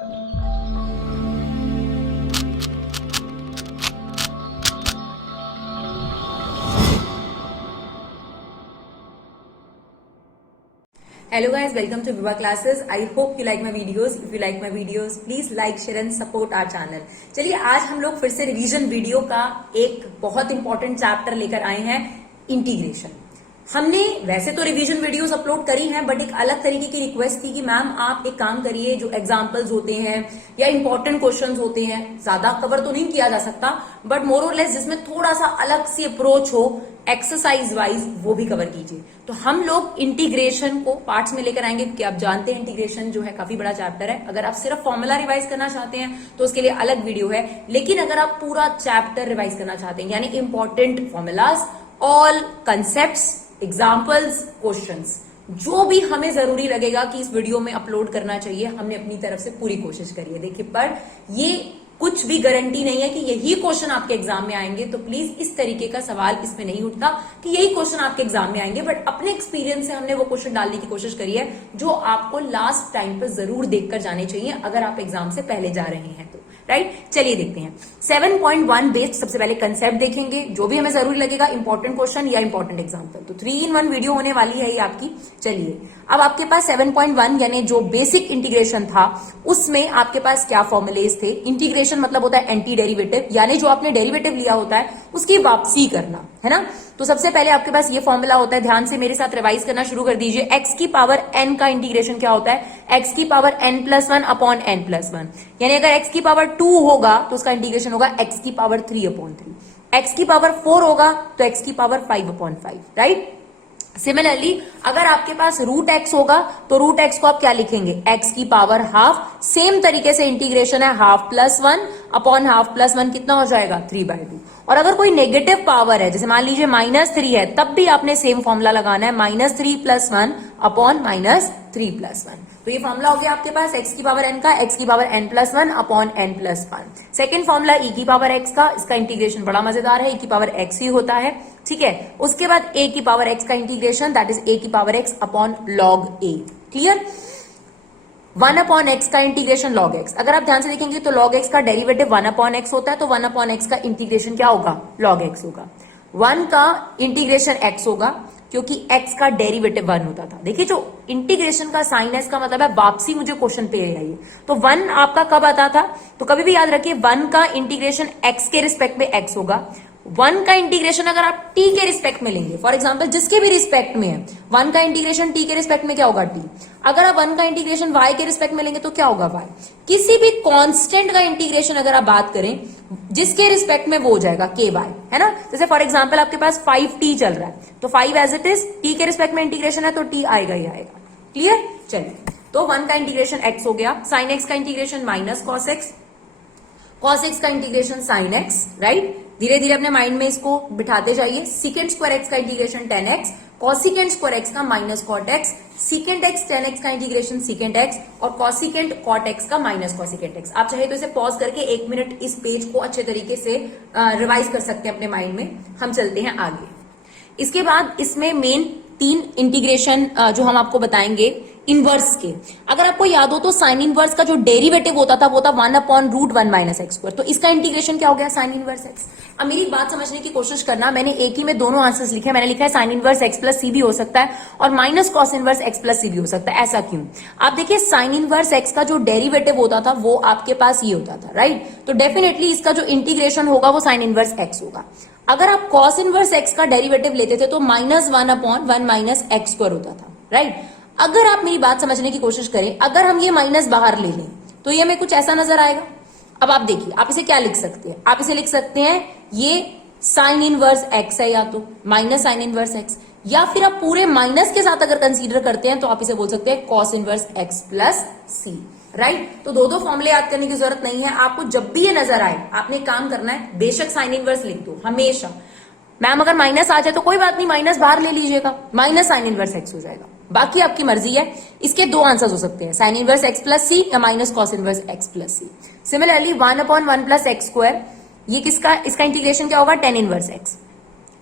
Hello guys, welcome to Viva Classes. I hope you like my videos. If you like my videos, please like, share and support our channel. चलिए आज हम लोग फिर से revision video का एक बहुत इंपॉर्टेंट चैप्टर लेकर आए हैं, इंटीग्रेशन। हमने वैसे तो रिवीजन वीडियोस अपलोड करी हैं, बट एक अलग तरीके की रिक्वेस्ट थी कि मैम आप एक काम करिए, जो एग्जांपल्स होते हैं या इंपॉर्टेंट क्वेश्चंस होते हैं, ज्यादा कवर तो नहीं किया जा सकता, बट मोर और लेस जिसमें थोड़ा सा अलग सी अप्रोच हो एक्सरसाइज वाइज, वो भी कवर कीजिए। तो हम लोग इंटीग्रेशन को पार्ट्स में लेकर आएंगे, क्योंकि आप जानते हैं इंटीग्रेशन जो है काफी बड़ा चैप्टर है। अगर आप सिर्फ फॉर्मूला रिवाइज करना चाहते हैं तो उसके लिए अलग वीडियो है, लेकिन अगर आप पूरा चैप्टर रिवाइज करना चाहते हैं, यानी important formulas, all concepts, examples, questions, जो भी हमें जरूरी लगेगा कि इस वीडियो में अपलोड करना चाहिए, हमने अपनी तरफ से पूरी कोशिश करी है। देखिए, पर ये कुछ भी गारंटी नहीं है कि यही क्वेश्चन आपके एग्जाम में आएंगे, तो प्लीज इस तरीके का सवाल इसमें नहीं उठता कि यही क्वेश्चन आपके एग्जाम में आएंगे, बट अपने एक्सपीरियंस से हमने वो क्वेश्चन डालने की कोशिश करी है जो आपको लास्ट टाइम पर जरूर देखकर जाने चाहिए अगर आप एग्जाम से पहले जा रहे हैं तो। राइट, चलिए देखते हैं 7.1 बेस्ड। सबसे पहले कंसेप्ट देखेंगे, जो भी हमें जरूरी लगेगा, इंपॉर्टेंट क्वेश्चन या इंपॉर्टेंट एग्जांपल। तो 3 in 1 वीडियो होने वाली है ये आपकी। चलिए, अब आपके पास 7.1 यानी जो बेसिक इंटीग्रेशन था, उसमें आपके पास क्या फॉर्मुलेज थे। इंटीग्रेशन मतलब होता है एंटी डेरिवेटिव, यानी जो आपने डेरिवेटिव लिया होता है उसकी वापसी करना, है ना। तो सबसे पहले आपके पास ये फॉर्मूला होता है, ध्यान से मेरे साथ रिवाइज करना शुरू कर दीजिए। एक्स की पावर एन का इंटीग्रेशन क्या होता है, एक्स की पावर n+1 अपॉन n+1, यानी अगर एक्स की पावर 2 होगा तो उसका इंटीग्रेशन होगा एक्स की पावर 3/3, एक्स की पावर 4 होगा तो एक्स की पावर 5/5, राइट। सिमिलरली अगर आपके पास रूट एक्स होगा तो रूट एक्स को आप क्या लिखेंगे, एक्स की पावर हाफ। सेम तरीके से इंटीग्रेशन है ½ + 1 अपॉन ½ + 1 कितना हो जाएगा 3/2। और अगर कोई नेगेटिव पावर है, जैसे मान लीजिए -3 है, तब भी आपने सेम फॉर्मूला लगाना है, -3 + 1 अपॉन -3 + 1। तो ये फॉर्मूला हो गया आपके पास एक्स की पावर एन का, एक्स की power n+1 upon n+1। Second formula e की पावर एक्स का, इसका इंटीग्रेशन बड़ा मजेदार है, ई की पावर एक्स ही होता है, ठीक है। उसके बाद ए की पावर एक्स का इंटीग्रेशन, दैट इज ए की power x upon log a। Clear. 1/x का इंटीग्रेशन log x। अगर आप ध्यान से देखेंगे तो log x का डेरिवेटिव 1/x होता है, तो 1/x का इंटीग्रेशन क्या होगा, log x होगा। 1 का इंटीग्रेशन x होगा, क्योंकि x का डेरिवेटिव 1 होता था। देखिए, जो इंटीग्रेशन का साइन है, इसका मतलब है वापसी मुझे क्वेश्चन पे आई। तो 1 आपका कब आता था, तो कभी भी याद रखिए 1 का इंटीग्रेशन x के रिस्पेक्ट में x होगा। 1 का इंटीग्रेशन अगर आप t के रिस्पेक्ट में लेंगे, फॉर एग्जांपल जिसके भी रिस्पेक्ट में है, 1 का इंटीग्रेशन t के रिस्पेक्ट में क्या होगा t। अगर आप 1 का इंटीग्रेशन y के रिस्पेक्ट में लेंगे तो क्या होगा y। किसी भी कांस्टेंट का इंटीग्रेशन अगर आप बात करें, जिसके रिस्पेक्ट में वो हो जाएगा ky, है ना। जैसे फॉर एग्जांपल आपके पास 5t चल रहा है, तो 5 एज इट इज, t के रिस्पेक्ट में इंटीग्रेशन है तो t आएगा ही आएगा। क्लियर। चलिए, तो 1 का इंटीग्रेशन x हो गया, साइन x का integration -cos x, cos x का इंटीग्रेशन sin x, राइट। धीरे धीरे अपने माइंड में इसको बिठाते जाइए। सीकेंट स्क्वायर x का integration 10x, cosecant square x का -cot x, secant x 10x का इंटीग्रेशन सीकेंट x, और कॉसिकेंट cot x का -cosecant x। आप चाहे तो इसे पॉज करके 1 मिनट इस पेज को अच्छे तरीके से रिवाइज कर सकते हैं अपने माइंड में। हम चलते हैं आगे। इसके बाद इसमें मेन 3 इंटीग्रेशन जो हम आपको बताएंगे इनवर्स के। अगर आपको याद हो तो साइन इनवर्स का जो डेरिवेटिव होता था वो था 1/√1 - x²। तो इसका इंटीग्रेशन क्या हो गया, साइन इनवर्स x। अब मेरी बात समझने की कोशिश करना, मैंने एक ही में दोनों आंसर्स लिखे। मैंने लिखा है साइन इनवर्स x + c भी हो सकता है और -cos इनवर्स x + c भी हो सकता है। ऐसा क्यों? आप देखिए, साइन इनवर्स x का जो डेरिवेटिव होता था वो आपके पास ये होता था, राइट। तो डेफिनेटली इसका जो इंटीग्रेशन होगा वो साइन इनवर्स x होगा। अगर आप कॉस इनवर्स x का डेरिवेटिव लेते थे तो -1/1 - x² होता था, राइट। अगर आप मेरी बात समझने की कोशिश करें, अगर हम ये माइनस बाहर ले लें तो ये हमें कुछ ऐसा नजर आएगा। अब आप देखिए, आप इसे क्या लिख सकते हैं, आप इसे लिख सकते हैं ये साइन इनवर्स x है, या तो माइनस साइन इनवर्स x, या फिर आप पूरे माइनस के साथ अगर कंसीडर करते हैं तो आप इसे बोल सकते हैं cos inverse x + c, right. तो दो फॉर्मूले याद करने की जरूरत नहीं है आपको। जब भी ये नजर आए आपने काम करना है, बेशक साइन इनवर्स लिख दो हमेशा। मैम अगर माइनस आ जाए तो कोई बात नहीं, माइनस बाहर ले लीजिएगा, माइनस साइन इनवर्स x हो जाएगा। बाकी आपकी मर्जी है। इसके 2 आंसर्स हो सकते हैं, साइन इनवर्स x + c या -cos inverse x + c। Similarly 1/1 + x², ये इसका इंटीग्रेशन क्या होगा, tan इनवर्स x।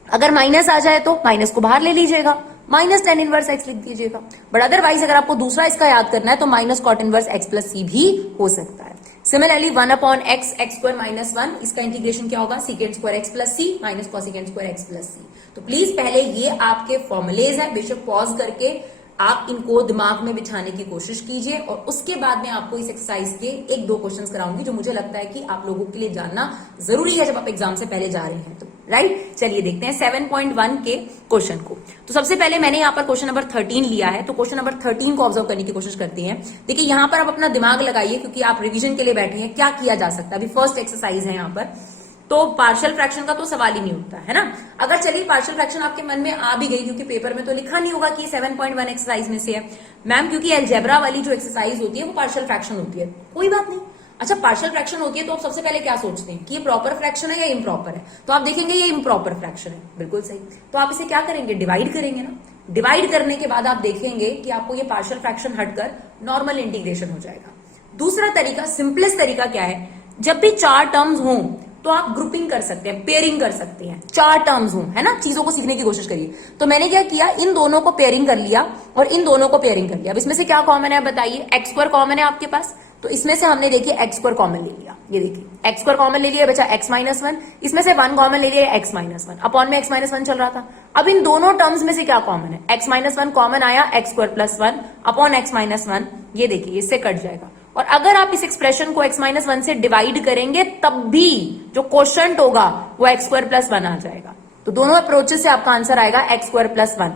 अगर माइनस आ जाए तो माइनस को बाहर ले लीजिएगा, माइनस टेन इनवर्स एक्स लिख दीजिएगा। बट अदरवाइज अगर आपको दूसरा इसका याद करना है तो minus cot inverse x plus c भी हो सकता है। Similarly 1 upon x x square minus 1, इसका इंटीग्रेशन क्या होगा, secant square x plus c minus cosecant square x plus c. तो प्लीज पहले ये आपके फॉर्मुलेज है, बेशक पॉज करके आप इनको दिमाग में बिछाने की कोशिश कीजिए और उसके बाद में आपको इस एक्सरसाइज के एक दो क्वेश्चंस कराऊंगी जो मुझे लगता है कि आप लोगों के लिए जानना जरूरी है जब आप एग्जाम से पहले जा रहे हैं तो। राइट, चलिए देखते हैं 7.1 के क्वेश्चन को। तो सबसे पहले मैंने यहाँ पर क्वेश्चन नंबर 13 लिया है, तो क्वेश्चन नंबर 13 को ऑब्जर्व करने की कोशिश करते हैं। देखिए यहाँ पर आप अपना दिमाग लगाइए क्योंकि आप रिविजन के लिए बैठे हैं, क्या किया जा सकता है। अभी फर्स्ट एक्सरसाइज है यहाँ पर, तो पार्शियल फ्रैक्शन का तो सवाल ही नहीं उठता है ना। अगर चलिए पार्शियल फ्रैक्शन आपके मन में आ भी गई, क्योंकि पेपर में तो लिखा नहीं होगा कि 7.1 एक्सरसाइज में से है मैम, क्योंकि अलजेब्रा वाली जो एक्सरसाइज होती है वो पार्शियल फ्रैक्शन होती है, कोई बात नहीं। अच्छा, पार्शियल फ्रैक्शन होती है तो आप सबसे पहले क्या सोचते हैं कि ये प्रॉपर फ्रैक्शन है या इम्प्रॉपर है, तो आप देखेंगे ये इम्प्रॉपर फ्रैक्शन है, बिल्कुल सही। तो आप इसे क्या करेंगे, डिवाइड करेंगे ना। डिवाइड करने के बाद आप देखेंगे कि आपको ये पार्शियल फ्रैक्शन हटकर नॉर्मल इंटीग्रेशन हो जाएगा। दूसरा तरीका, सिंपलेस्ट तरीका क्या है, जब भी चार टर्म्स हों तो आप ग्रुपिंग कर सकते हैं, पेयरिंग कर सकते हैं, चार टर्म्स हों, है ना। चीजों को सीखने की कोशिश करिए। तो मैंने क्या किया, इन दोनों को पेयरिंग कर लिया और इन दोनों को पेयरिंग कर लिया। अब इसमें से क्या कॉमन है बताइए, एक्स स्क्वायर कॉमन है आपके पास, तो इसमें से हमने देखिए एक्स स्क्वायर कॉमन ले लिया। ये देखिए एक्स स्क्वायर कॉमन ले लिया, बचा एक्स माइनस 1, इसमें से 1 कॉमन ले लिया, एक्स माइनस 1 अपॉन में एक्स माइनस 1 चल रहा था। अब इन दोनों टर्म्स में से क्या कॉमन है, एक्स माइनस 1 कॉमन आया, x square plus 1 upon x minus 1, ये देखिए इससे कट जाएगा। और अगर आप इस एक्सप्रेशन को x माइनस 1 से डिवाइड करेंगे तब भी जो क्वोशंट होगा वो एक्स स्क्वायर प्लस 1 आ जाएगा। तो दोनों अप्रोचेस से आपका आंसर आएगा एक्स स्क्वायर प्लस 1।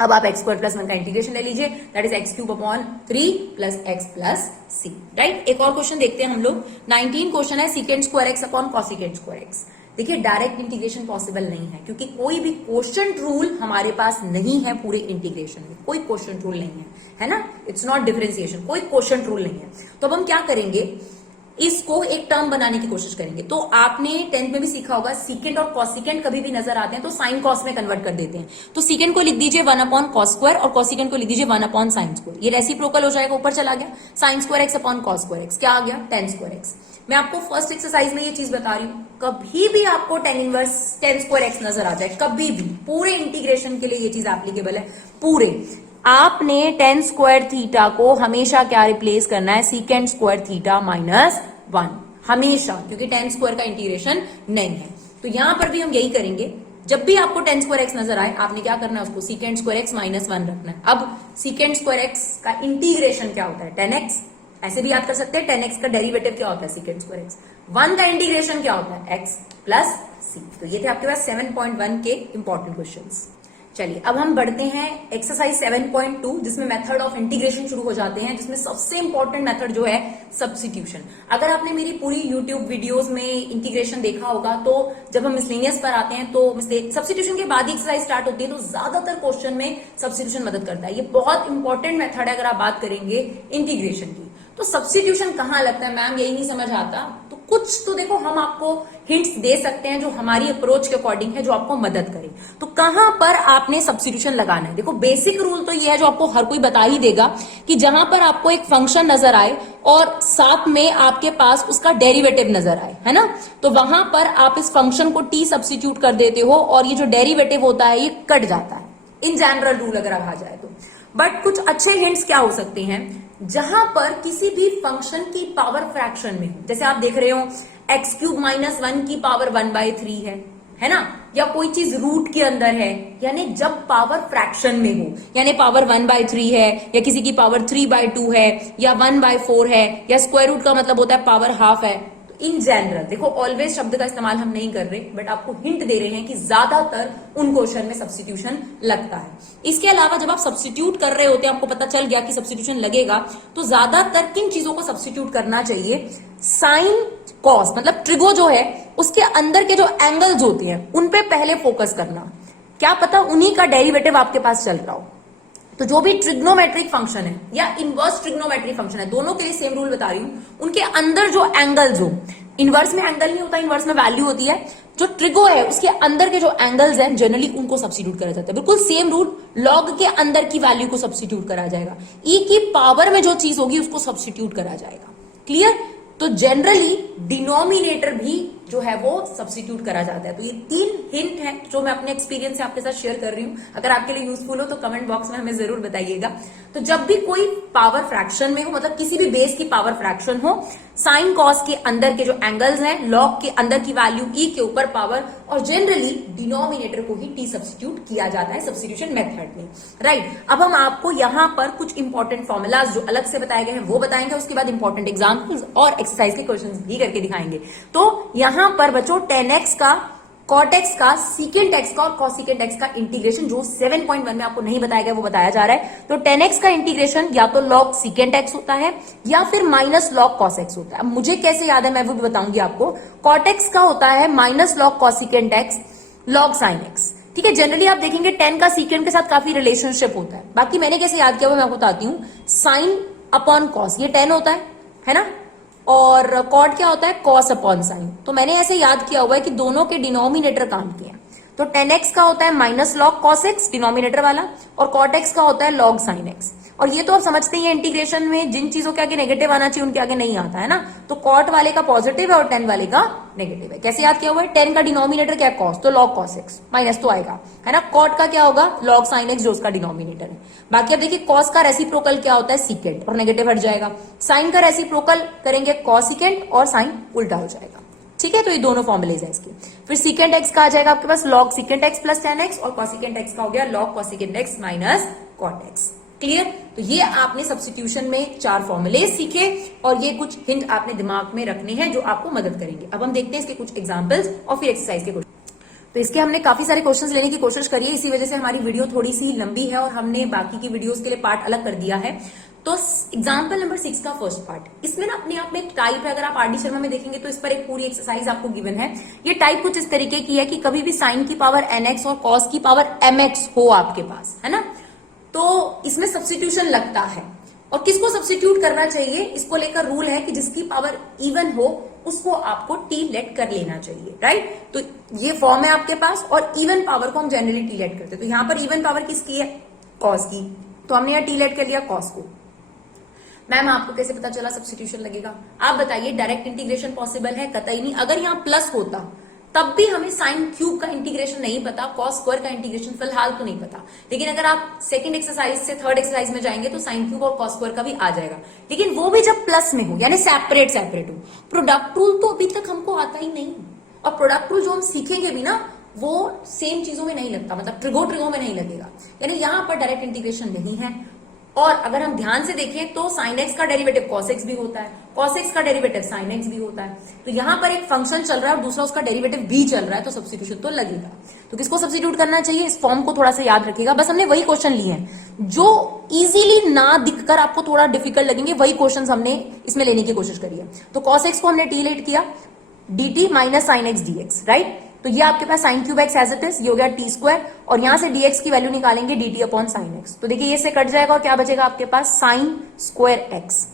अब आप एक्स स्क्वायर प्लस 1 का इंटीग्रेशन ले लीजिए, that is X cube upon 3 plus X plus C. Right, एक और क्वेश्चन देखते हैं हम लोग। 19 क्वेश्चन है, सीकेंड square x upon cosecant square x. देखिए डायरेक्ट इंटीग्रेशन पॉसिबल नहीं है क्योंकि कोई भी क्वोशंट रूल हमारे पास नहीं है पूरे इंटीग्रेशन में, कोई क्वोशंट रूल नहीं है ना। इट्स नॉट डिफरेंशिएशन, कोई क्वोशंट रूल नहीं है। तो अब हम क्या करेंगे, इसको एक टर्म बनाने की कोशिश करेंगे। तो आपने 10th में भी सीखा होगा, सीकेंड और कॉसिकेंड कभी भी नजर आते हैं तो साइन कॉस में कन्वर्ट कर देते हैं। तो सीकेंड को लिख दीजिए 1 अपॉन कॉस स्क्वायर और कॉसिकेंड को लिख दीजिए 1 अपॉन साइन स्क्वायर। ये रेसिप्रोकल हो जाएगा, ऊपर चला गया, sine square x upon cos square x, क्या आ गया, टेन स्क्वायर एक्स। मैं आपको फर्स्ट एक्सरसाइज में ये चीज बता रही हूं, कभी भी आपको tan inverse tan square x नजर आ जाए, कभी भी, पूरे इंटीग्रेशन के लिए ये चीज एप्लीकेबल है। पूरे आपने टेन स्क्वायर थीटा को हमेशा क्या रिप्लेस करना है, सीकेंड स्क्वायर थीटा माइनस 1, हमेशा, क्योंकि टेन स्क्वायर का इंटीग्रेशन नहीं है। तो यहां पर भी हम यही करेंगे, जब भी आपको टेन स्क्वायर एक्स नजर आए आपने क्या करना है, उसको सीकेंड स्क्वायर एक्स माइनस 1 रखना है। अब सीकेंड स्क्वायर एक्स का इंटीग्रेशन क्या होता है, 10x, ऐसे भी याद कर सकते हैं 10x का डेरिवेटिव क्या होता है, सीकेंड स्क्वायर एक्स। 1 का इंटीग्रेशन क्या होता है, x प्लस सी। तो ये थे आपके पास 7.1 के इंपॉर्टेंट क्वेश्चंस। चलिए अब हम बढ़ते हैं एक्सरसाइज 7.2 जिसमें मेथड ऑफ इंटीग्रेशन शुरू हो जाते हैं, जिसमें सबसे इंपॉर्टेंट मेथड जो है सब्स्टिट्यूशन। अगर आपने मेरी पूरी यूट्यूब वीडियोस में इंटीग्रेशन देखा होगा तो जब हम मिसलेनियस पर आते हैं तो सब्स्टिट्यूशन के बाद ही एक्सरसाइज स्टार्ट होती है, तो ज्यादातर क्वेश्चन में सब्स्टिट्यूशन मदद करता है। ये बहुत इंपॉर्टेंट मेथड है अगर आप बात करेंगे इंटीग्रेशन की। तो सब्स्टिट्यूशन कहां लगता है मैम, यही नहीं समझ आता, तो कुछ तो देखो हम आपको हिंट्स दे सकते हैं जो हमारी अप्रोच के अकॉर्डिंग है, जो आपको मदद करे। तो कहां पर आपने सब्स्टिट्यूशन लगाना है, देखो बेसिक रूल तो ये है जो आपको हर कोई बता ही देगा कि जहां पर आपको एक फंक्शन नजर आए और साथ में आपके पास उसका डेरिवेटिव नजर आए, है ना, तो वहां पर आप इस फंक्शन को टी सब्स्टिट्यूट कर देते हो और ये जो डेरिवेटिव होता है ये कट जाता है, इन जनरल रूल अगर आ जाए तो। बट कुछ अच्छे हिंट्स क्या हो सकते हैं, जहां पर किसी भी फंक्शन की पावर फ्रैक्शन में हो, जैसे आप देख रहे हो एक्स क्यूब माइनस 1 की पावर 1/3 है ना, या कोई चीज रूट के अंदर है, यानी जब पावर फ्रैक्शन में हो, यानी पावर 1/3 है या किसी की पावर 3/2 है या 1/4 है या स्क्वायर रूट का मतलब होता है पावर हाफ है। इन जनरल देखो, ऑलवेज शब्द का इस्तेमाल हम नहीं कर रहे, बट आपको हिंट दे रहे हैं कि ज्यादातर उन क्वेश्चन में सब्स्टिट्यूशन लगता है। इसके अलावा जब आप सब्स्टिट्यूट कर रहे होते हैं, आपको पता चल गया कि सब्स्टिट्यूशन लगेगा, तो ज्यादातर किन चीजों को सब्स्टिट्यूट करना चाहिए, साइन कॉस, मतलब ट्रिगो जो है उसके अंदर के जो एंगल्स होते हैं उन पे पहले फोकस करना, क्या पता उन्हीं का डेरिवेटिव आपके पास चल रहा हो। तो जो भी ट्रिग्नोमेट्रिक फंक्शन है या इनवर्स ट्रिग्नोमेट्रिक फंक्शन है, दोनों के लिए सेम रूल बता रही हूं, उनके अंदर जो एंगल्स हो, इनवर्स में एंगल नहीं होता, इनवर्स में वैल्यू होती है, जो ट्रिगो है उसके अंदर के जो एंगल्स हैं जनरली उनको सब्स्टिट्यूट करा जाता है। बिल्कुल सेम रूल, लॉग के अंदर की वैल्यू को सब्स्टिट्यूट करा जाएगा, ई की पावर में जो चीज होगी उसको सब्स्टिट्यूट करा जाएगा। क्लियर? तो जनरली डिनोमिनेटर भी जो है वो सब्स्टिट्यूट करा जाता है। तो ये 3 हिंट है जो मैं अपने एक्सपीरियंस से आपके साथ शेयर कर रही हूं। अगर आपके लिए यूजफुल हो तो कमेंट बॉक्स में हमें जरूर बताइएगा। तो जब भी कोई पावर फ्रैक्शन में हो, मतलब किसी भी बेस की पावर फ्रैक्शन हो, साइन कॉस के अंदर के जो एंगल्स हैं, लॉग के अंदर की वैल्यू ई के ऊपर पावर, और जनरली डिनोमिनेटर को ही टी सब्स्टिट्यूट किया जाता है सब्स्टिट्यूशन मेथड में, राइट। अब हम आपको यहां पर कुछ इंपॉर्टेंट फॉर्मुलाज जो अलग से बताए गए हैं वो बताएंगे, उसके बाद इंपॉर्टेंट एग्जाम्पल्स और एक्सरसाइज के क्वेश्चन भी करके दिखाएंगे। तो यहां पर बच्चों tan x का, cot x का, secant x का और cosecant x का इंटीग्रेशन जो 7.1 में आपको नहीं बताया गया वो बताया जा रहा है। तो tan x का इंटीग्रेशन या तो log secant x होता है या फिर माइनस log cos x होता है। अब मुझे कैसे याद है मैं वो भी बताऊंगी आपको। cot x का होता है minus log cosecant x log sin x, ठीक है। जनरली आप देखेंगे tan का secant के साथ काफी रिलेशनशिप होता है। बाकी मैंने कैसे याद किया वो मैं आपको बताती हूँ। sin अपॉन cos ये tan होता है ना, और कॉट क्या होता है, कॉस अपॉन साइन। तो मैंने ऐसे याद किया हुआ है कि दोनों के डिनोमिनेटर काम किए हैं। तो tan x का होता है minus log cos x denominator वाला, और कॉट एक्स का होता है लॉग साइन एक्स। और ये तो आप समझते ही हैं इंटीग्रेशन में जिन चीजों के आगे नेगेटिव आना चाहिए उनके आगे नहीं आता है ना। तो कॉट वाले का पॉजिटिव है और tan वाले का नेगेटिव है। कैसे याद किया हुआ है, tan का डिनोमिनेटर क्या है, कॉस, तो लॉग कॉस एक्स, माइनस तो आएगा है ना। कॉट का क्या होगा, लॉग साइन एक्स जो उसका डिनोमिनेटर है। बाकी अब देखिए कॉस का रेसिप्रोकल क्या होता है, सीकेंट, और नेगेटिव हट जाएगा। साइन का रेसिप्रोकल करेंगे कॉसिकेंट और साइन उल्टा हो जाएगा, ठीक है। तो ये दोनों फॉर्मुलेज है इसके। फिर सीकेंट एक्स का आ जाएगा आपके पास log secant x plus tan x, और कॉसिकेंट एक्स का हो गया log cosecant x minus cot x. Clear. तो ये आपने सब्स्टिट्यूशन में 4 फॉर्मुले सीखे और ये कुछ हिंट आपने दिमाग में रखने हैं जो आपको मदद करेंगे। अब हम देखते हैं इसके कुछ एग्जांपल्स और फिर एक्सरसाइज के क्वेश्चन। तो इसके हमने काफी सारे क्वेश्चंस लेने की कोशिश करी है, इसी वजह से हमारी वीडियो थोड़ी सी लंबी है और हमने बाकी की वीडियोस के लिए पार्ट अलग कर दिया है। तो एग्जाम्पल नंबर 6 का फर्स्ट पार्ट, इसमें ना अपने आप में एक टाइप है। अगर आप आर डी शर्मा में देखेंगे तो इस पर एक पूरी एक्सरसाइज आपको गिवन है। ये टाइप कुछ इस तरीके की है कि कभी भी साइन की पावर nx और कॉस की पावर mx हो आपके पास, है ना, तो इसमें सब्स्टिट्यूशन लगता है। और किसको सब्स्टिट्यूट करना चाहिए, इसको लेकर रूल है कि जिसकी पावर इवन हो उसको आपको टी लेट कर लेना चाहिए, राइट। तो ये फॉर्म है आपके पास, और इवन पावर को हम जनरली टी लेट करते हैं। तो यहां पर इवन पावर किसकी है, कॉस की, तो हमने यहां टी लेट कर लिया कॉस को। मैम आपको कैसे पता चला सब्स्टिट्यूशन लगेगा, आप बताइए। डायरेक्ट इंटीग्रेशन पॉसिबल है, कतई नहीं। अगर यहां प्लस होता तब भी हमें साइन क्यूब का इंटीग्रेशन नहीं पता, कॉस स्क्वायर का इंटीग्रेशन फिलहाल तो नहीं पता। लेकिन अगर आप सेकंड एक्सरसाइज से थर्ड एक्सरसाइज में जाएंगे तो साइन क्यूब और कॉस स्क्वायर का भी आ जाएगा, लेकिन वो भी जब प्लस में हो, यानी सेपरेट हो। प्रोडक्ट रूल तो अभी तक हमको आता ही नहीं, और प्रोडक्ट रूल जो हम सीखेंगे भी ना वो सेम चीजों में नहीं लगता, मतलब ट्रिगो में नहीं लगेगा। यानी यहां पर डायरेक्ट इंटीग्रेशन नहीं है। और अगर हम ध्यान से देखें तो साइन एक्स का डेरिवेटिव कॉस एक्स भी होता है, कॉस एक्स का डेरिवेटिव साइन एक्स भी होता है। तो यहां पर एक फंक्शन चल रहा है और दूसरा उसका डेरिवेटिव भी चल रहा है, तो सब्स्टिट्यूशन तो लगेगा। तो किसको सब्स्टिट्यूट करना चाहिए, इस फॉर्म को थोड़ा सा याद रखिएगा। बस हमने वही क्वेश्चन लिए हैं जो इजीली ना दिखकर आपको थोड़ा डिफिकल्ट लगेंगे, वही क्वेश्चन हमने इसमें लेने की कोशिश करी है। तो कॉस एक्स को हमने टी लेट किया dt minus sine x dx, right. तो ये आपके पास sine cube x as it is, ये हो गया टी स्क्वायर, और यहां से dx की वैल्यू निकालेंगे dt अपॉन साइन एक्स। तो देखिए ये से कट जाएगा और क्या बचेगा आपके पास, साइन स्क्वायर एक्स।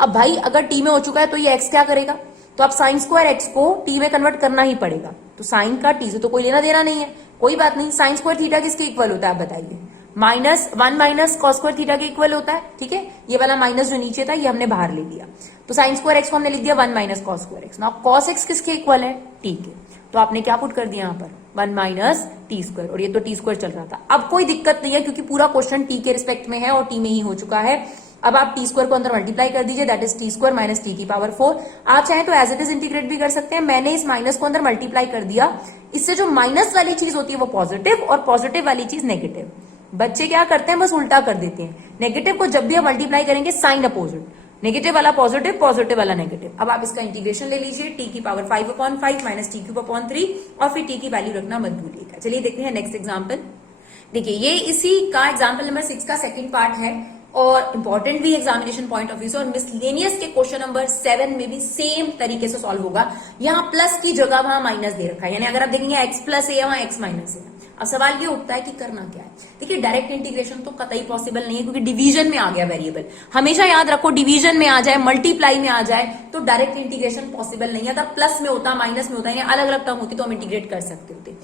अब भाई अगर t में हो चुका है तो ये x क्या करेगा, तो आप साइन स्क्वायर x को t में कन्वर्ट करना ही पड़ेगा। तो साइन का t से तो कोई लेना देना नहीं है, कोई बात नहीं। साइन स्क्वायर थीटा किसके इक्वल होता है आप बताइए, -1 माइनस कॉस स्क्वायर थीटा के इक्वल होता है, ठीक है। ये वाला माइनस जो नीचे था ये हमने बाहर ले लिया। तो साइन स्क्वायर एक्स को हमने लिख दिया 1 minus cos square x. Now cos x किसके इक्वल है, टी के। तो आपने क्या पुट कर दिया यहाँ पर, 1 माइनस टी स्क्वायर, और ये तो टी स्क्वायर चल रहा था। अब कोई दिक्कत नहीं है क्योंकि पूरा क्वेश्चन टी के रिस्पेक्ट में है और टी में ही हो चुका है। अब आप टी स्क्वायर को अंदर मल्टीप्लाई कर दीजिए, that is T square minus T की पावर 4। आप चाहें तो एज इट इज इंटीग्रेट भी कर सकते हैं। मैंने इस माइनस को अंदर मल्टीप्लाई कर दिया, इससे जो माइनस वाली चीज होती है वो पॉजिटिव और पॉजिटिव वाली चीज नेगेटिव। बच्चे क्या करते हैं, बस उल्टा कर देते हैं। नेगेटिव को जब भी हम मल्टीप्लाई करेंगे साइन अपोजिट, नेगेटिव वाला पॉजिटिव, पॉजिटिव वाला नेगेटिव। अब आप इसका इंटीग्रेशन ले लीजिए, टी की power 5/5 minus T cube upon 3, और फिर टी की वैल्यू रखना मत भूलिएगा। चलिए देखते हैं नेक्स्ट एग्जाम्पल। देखिए ये इसी का एग्जाम्पल नंबर 6 का सेकंड पार्ट है और इंपॉर्टेंट भी एग्जामिनेशन पॉइंट ऑफ व्यू से, और मिसलेनियस के क्वेश्चन नंबर 7 में भी सेम तरीके से सॉल्व होगा। यहाँ प्लस की जगह वहां माइनस दे रखा है, यानी अगर आप देखेंगे x प्लस है वहां x माइनस है। अब सवाल ये उठता है कि करना क्या है। देखिए डायरेक्ट इंटीग्रेशन तो कतई पॉसिबल नहीं है क्योंकि डिवीजन में आ गया वेरिएबल। हमेशा याद रखो डिवीजन में आ जाए, मल्टीप्लाई में आ जाए तो डायरेक्ट इंटीग्रेशन पॉसिबल नहीं है। अगर प्लस में होता, माइनस में होता है, अलग अलग टर्म होती तो हम इंटीग्रेट कर सकते होते।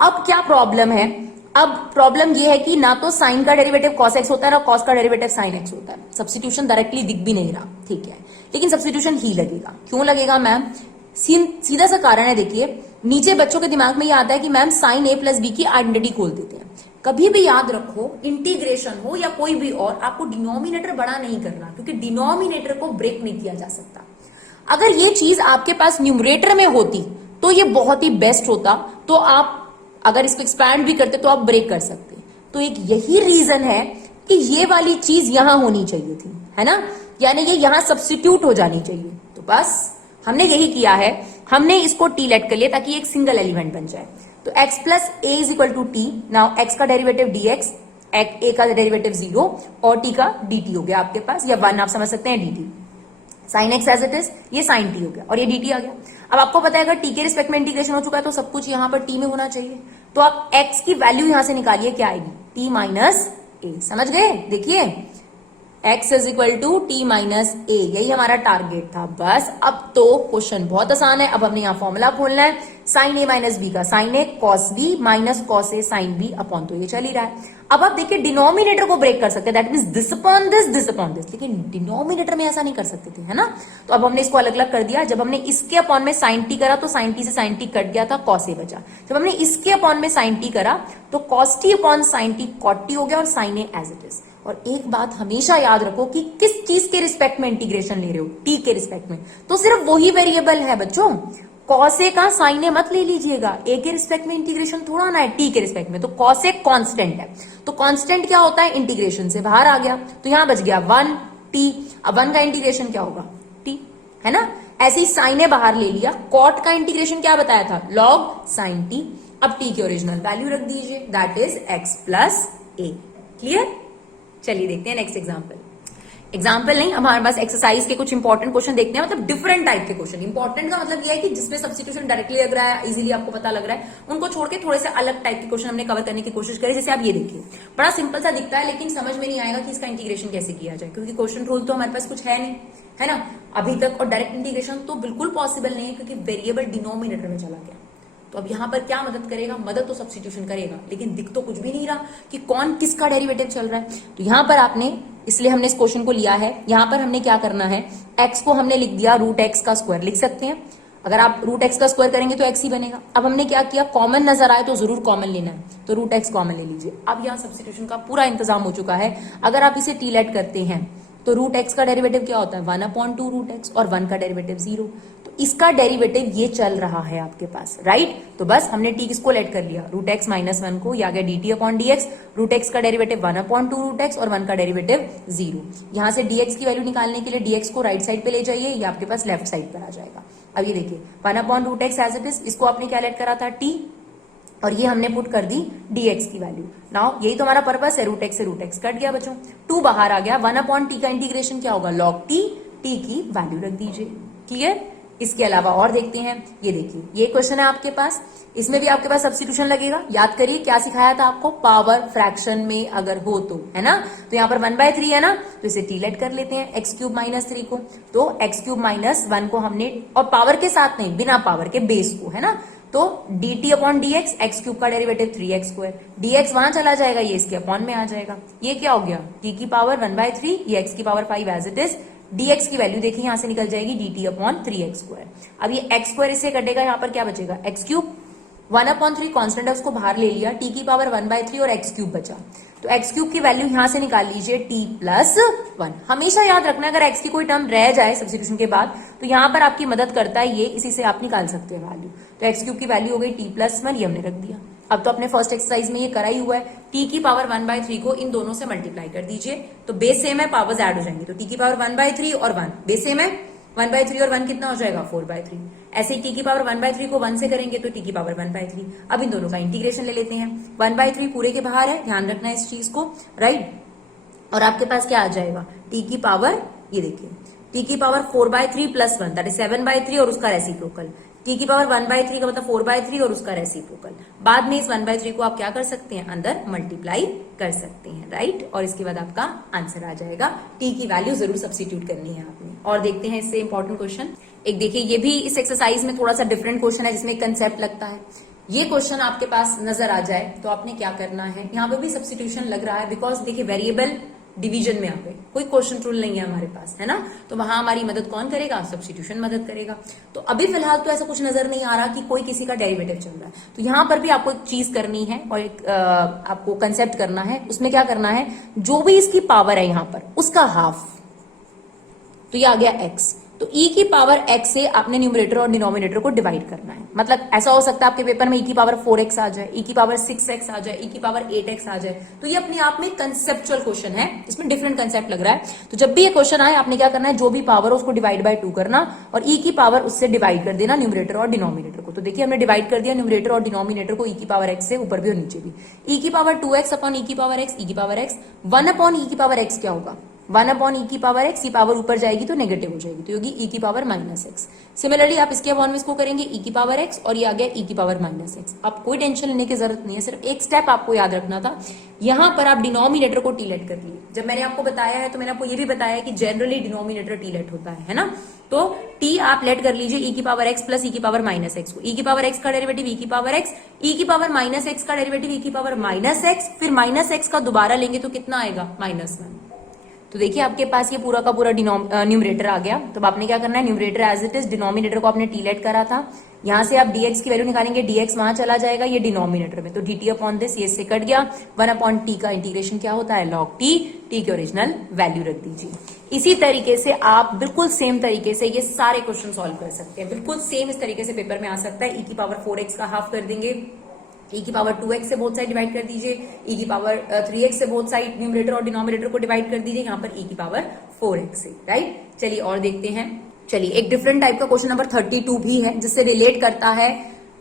अब क्या प्रॉब्लम है, अब प्रॉब्लम ये है कि ना तो साइन का डेरिवेटिव कॉस एक्स होता है ना कॉस का डेरिवेटिव साइन एक्स होता है। सब्स्टिट्यूशन डायरेक्टली दिख भी नहीं रहा, ठीक है, लेकिन सब्स्टिट्यूशन ही लगेगा। क्यों लगेगा मैम, सीधा सा कारण है। देखिए नीचे बच्चों के दिमाग में ये आता है कि मैम साइन ए प्लस बी की आइडेंटिटी खोल देते हैं। कभी भी याद रखो, इंटीग्रेशन हो या कोई भी और, आपको डिनोमिनेटर बड़ा नहीं करना, क्योंकि डिनोमिनेटर को ब्रेक नहीं किया जा सकता। अगर ये चीज आपके पास न्यूमरेटर में होती तो ये बहुत ही बेस्ट होता, तो आप अगर इसको एक्सपैंड भी करते तो आप ब्रेक कर सकते। तो एक यही रीजन है कि ये वाली चीज यहां होनी चाहिए थी, है ना, यानी ये यहां सब्स्टिट्यूट हो जानी चाहिए। तो बस हमने यही किया है, हमने इसको टी लेट कर लिया ताकि एक सिंगल एलिमेंट बन जाए। तो x plus A is equal to T. Now x का डेरिवेटिव dx, a का डेरिवेटिव 0 और t का dt हो गया आपके पास, या 1 आप समझ सकते हैं dt। Sine X as it is, ये साइन टी हो गया और ये dt आ गया। अब आपको पता है अगर t के रिस्पेक्ट में इंटीग्रेशन हो चुका है तो सब कुछ यहां पर t में होना चाहिए। तो आप x की वैल्यू यहां से निकालिए, क्या आएगी, t माइनस ए। समझ गए? देखिए x is equal to t minus a, यही हमारा टारगेट था। बस अब तो क्वेश्चन बहुत आसान है। अब हमने यहाँ फॉर्मूला खोलना है, साइन ए माइनस बी का, sign A cos B minus cos A sine B upon, तो ये चल ही रहा है। अब आप देखिए डिनोमिनेटर को ब्रेक कर सकते हैं, that means this upon this, this upon this, लेकिन डिनोमिनेटर में ऐसा नहीं कर सकते थे, है ना। तो अब हमने इसको अलग अलग कर दिया। जब हमने इसके अपॉन में साइन टी करा तो साइन टी से साइन टी कट गया था, कॉस ए बचा। जब हमने इसके अपॉन में साइन टी करा तो cos T upon sine T cot T हो गया और sine A as it is. और एक बात हमेशा याद रखो कि किस चीज के रिस्पेक्ट में इंटीग्रेशन ले रहे हो, टी के रिस्पेक्ट में, तो सिर्फ वही वेरिएबल है बच्चों। कॉस ए का साइन ए मत ले लीजिएगा, ए के रिस्पेक्ट में इंटीग्रेशन थोड़ा ना है, टी के रिस्पेक्ट में। तो कॉस ए कांस्टेंट है, तो कांस्टेंट क्या होता है, इंटीग्रेशन से बाहर आ गया, तो यहां बच गया 1 टी। अब 1 का इंटीग्रेशन क्या होगा, टी, है ना। ऐसे ही साइन ए बाहर ले लिया, कॉट का इंटीग्रेशन क्या बताया था, लॉग साइन टी। अब टी की ओरिजिनल वैल्यू रख दीजिए, that is x plus A. Clear? चलिए देखते हैं नेक्स्ट एग्जाम्पल नहीं, अब हमारे पास एक्सरसाइज के कुछ इंपॉर्टेंट क्वेश्चन देखते हैं, मतलब डिफरेंट टाइप के क्वेश्चन। इंपॉर्टेंट का मतलब यह है कि जिसमें सब्स्टिट्यूशन डायरेक्टली लग रहा है, इजीली आपको पता लग रहा है, उनको छोड़ के थोड़े से अलग टाइप के क्वेश्चन हमने कवर करने की कोशिश करी। जैसे आप ये देखिए, बड़ा सिंपल सा दिखता है लेकिन समझ में नहीं आएगा कि इसका इंटीग्रेशन कैसे किया जाए, क्योंकि क्वेश्चन रूल तो हमारे पास कुछ है नहीं, है ना, अभी तक। और डायरेक्ट इंटीग्रेशन तो बिल्कुल पॉसिबल नहीं है क्योंकि वेरिएबल डिनोमिनेटर में चला गया। तो अब यहां पर क्या मदद करेगा, मदद तो सब्स्टिट्यूशन करेगा, लेकिन दिख तो कुछ भी नहीं रहा कि कौन किसका डेरिवेटिव चल रहा है। तो यहां पर आपने, इसलिए हमने इस क्वेश्चन को लिया है, यहां पर हमने क्या करना है, x को हमने लिख दिया रूट एक्स का स्क्वायर, लिख सकते हैं। अगर आप रूट एक्स का स्क्वायर करेंगे तो x ही बनेगा। अब हमने क्या किया, कॉमन नजर आए तो जरूर कॉमन लेना है, तो रूट एक्स कॉमन ले लीजिए। अब यहाँ सब्स्टिट्यूशन का पूरा इंतजाम हो चुका है। अगर आप इसे टी लेट करते हैं तो रूट एक्स का डेरिवेटिव क्या होता है, 1/2 रूट एक्स, और 1 का डेरिवेटिव 0। तो इसका डेरिवेटिव ये चल रहा है आपके पास, राइट। तो बस हमने टी किसको लेट कर लिया, रूट एक्स माइनस 1 को, या गया dt upon dx। Root X का डेरिवेटिव 1/2 रूट एक्स और 1 का डेरिवेटिव 0। यहां से dx की वैल्यू निकालने के लिए dx को राइट साइड पे ले जाइए, ये आपके पास लेफ्ट साइड पर आ जाएगा। अब ये देखिए 1/रूट एक्स एज इट इज, इसको आपने क्या लेट करा था, t, और ये हमने पुट कर दी dx की वैल्यू। नाउ यही तो हमारा पर्पस है, रूट एक्स से रूट एक्स कट गया बच्चों, 2 बाहर आ गया। 1/t का इंटीग्रेशन क्या होगा, log t, t की वैल्यू रख दीजिए। क्लियर? इसके अलावा और देखते हैं, ये देखिए ये क्वेश्चन है आपके पास, इसमें भी आपके पास सब्स्टिट्यूशन लगेगा। याद करिए क्या सिखाया था आपको, पावर फ्रैक्शन में अगर हो तो, है ना। तो यहाँ पर 1/3 है ना, तो इसे टी लेट कर लेते हैं, x³ माइनस 3 को। तो x³ माइनस 1 को हमने, और पावर के साथ नहीं, बिना पावर के, बेस को, है ना। तो dt अपॉन dx, x³ का डेरिवेटिव 3x², dx वहां चला जाएगा, ये इसके अपॉन में आ जाएगा। ये क्या हो गया, t की पावर 1/3, ये x की power 5 as it is. dx की वैल्यू देखिए यहां से निकल जाएगी dt अपॉन 3x²। अब ये x² इससे कटेगा, यहां पर क्या बचेगा, x³ 1/3 कॉन्स्टेंट है उसको बाहर ले लिया, t की पावर 1/3 और x³ बचा। तो x³ की वैल्यू यहां से निकाल लीजिए t प्लस 1। हमेशा याद रखना अगर x की कोई टर्म रह जाए सब्स्टिट्यूशन के बाद तो यहां पर आपकी मदद करता है ये, इसी से आप निकाल सकते हैं वैल्यू। तो x³ की वैल्यू हो गई t प्लस 1, ये हमने रख दिया। अब तो अपने फर्स्ट एक्सरसाइज में ये करा ही हुआ है, t की पावर 1/3 को इन दोनों से मल्टीप्लाई कर दीजिए, तो बेस सेम है, पावर्स ऐड हो जाएंगे। तो t की पावर 1/3 और 1 बेस सेम है, 1/3 और 1 कितना हो जाएगा, 4/3। ऐसे ही t की पावर 1/3 को 1 से करेंगे तो t की पावर 1/3। अब इन दोनों का इंटीग्रेशन ले लेते हैं, 1/3 पूरे के बाहर है, ध्यान रखना है इस चीज को, राइट। और आपके पास क्या आ जाएगा, t की पावर, ये देखिए t की पावर 4/3 प्लस 1 दैट इज 7/3 और उसका रेसिप्रोकल। t की पावर 1/3 का मतलब 4/3 और उसका रेसिप्रोकल। बाद में इस 1/3 को आप क्या कर सकते हैं, अंदर मल्टीप्लाई कर सकते हैं, राइट। और इसके बाद आपका आंसर आ जाएगा। t की वैल्यू जरूर सब्स्टिट्यूट करनी है आपने। और देखते हैं इससे इंपॉर्टेंट क्वेश्चन एक, देखिए ये भी इस एक्सरसाइज में थोड़ा सा डिफरेंट क्वेश्चन है जिसमें कंसेप्ट लगता है। ये क्वेश्चन आपके पास नजर आ जाए तो आपने क्या करना है, यहाँ पे भी सब्स्टिट्यूशन लग रहा है, बिकॉज देखिए वेरिएबल डिवीजन में आ गए, कोई क्वेश्चन रूल नहीं है हमारे पास, है ना। तो वहां हमारी मदद कौन करेगा, सब्स्टिट्यूशन मदद करेगा। तो अभी फिलहाल तो ऐसा कुछ नजर नहीं आ रहा कि कोई किसी का डेरिवेटिव चल रहा है। तो यहां पर भी आपको एक चीज करनी है और एक आपको कंसेप्ट करना है। उसमें क्या करना है, जो भी इसकी पावर है यहां पर उसका हाफ, तो ये आ गया x, तो e की पावर x से आपने न्यूमरेटर और डिनोमिनेटर को डिवाइड करना है। मतलब ऐसा हो सकता है आपके पेपर में e की पावर 4x आ जाए, e की पावर 6x आ जाए, e की पावर 8x आ जाए। तो ये अपने आप में कंसेप्चुअल क्वेश्चन है, इसमें डिफरेंट कंसेप्ट लग रहा है। तो जब भी ये क्वेश्चन आए आपने क्या करना है, जो भी पावर हो उसको डिवाइड बाय 2 करना और e की पावर उससे डिवाइड कर देना न्यूमरेटर और डिनोमिनेटर को। तो देखिए हमने डिवाइड कर दिया न्यूमरेटर और डिनोमिनेटर को e की पावर x से, ऊपर भी और नीचे भी। e की पावर 2x अपॉन e की पावर x, e की पावर x, 1 अपॉन e की पावर x क्या होगा, 1 अपॉन ई की पावर एक्स, ये पावर ऊपर जाएगी तो नेगेटिव हो जाएगी, तो होगी ई की पावर माइनस एक्स। सिमिलरली आप इसके अपॉन में इसको करेंगे ई की पावर एक्स और ये आ गया ई की पावर माइनस एक्स। अब कोई टेंशन लेने की जरूरत नहीं है, सिर्फ एक स्टेप आपको याद रखना था, यहां पर आप डिनोमिनेटर को टीलेट कर लिए। जब मैंने आपको बताया है तो मैंने आपको ये भी बताया कि जनरली डिनोमिनेटर टीलेट होता है ना। तो टी आप लेट कर लीजिए ई की पावर एक्स प्लस ई की पावर माइनस एक्स को। ई की पावर एक्स का डेरिवेटिव ई की पावर एक्स, ई की पावर माइनस एक्स का डेरिवेटिव ई की पावर माइनस एक्स, फिर माइनस एक्स का दोबारा लेंगे तो कितना आएगा, -1। तो देखिए आपके पास ये पूरा का पूरा न्यूमरेटर आ गया। तो आपने क्या करना है, numerator as it is, denominator को आपने टी लेट करा था, यहां से आप dx की वैल्यू निकालेंगे, dx वहां चला जाएगा ये डिनोमिनेटर में, तो dt अपॉन दिस, ये इससे कट गया। 1 अपॉन टी का इंटीग्रेशन क्या होता है, log t, t की ओरिजिनल वैल्यू रख दीजिए। इसी तरीके से आप बिल्कुल सेम तरीके से ये सारे क्वेश्चन सॉल्व कर सकते हैं, बिल्कुल सेम इस तरीके से पेपर में आ सकता है। e की पावर 4x का हाफ कर देंगे, e की पावर 2x से बोथ साइड डिवाइड कर दीजिए, e की पावर 3x से बोथ साइड न्यूमरेटर और डिनोमिनेटर को डिवाइड कर दीजिए, यहाँ पर e की पावर 4x से, राइट। चलिए और देखते हैं। चलिए एक डिफरेंट टाइप का क्वेश्चन नंबर 32 भी है जिससे रिलेट करता है।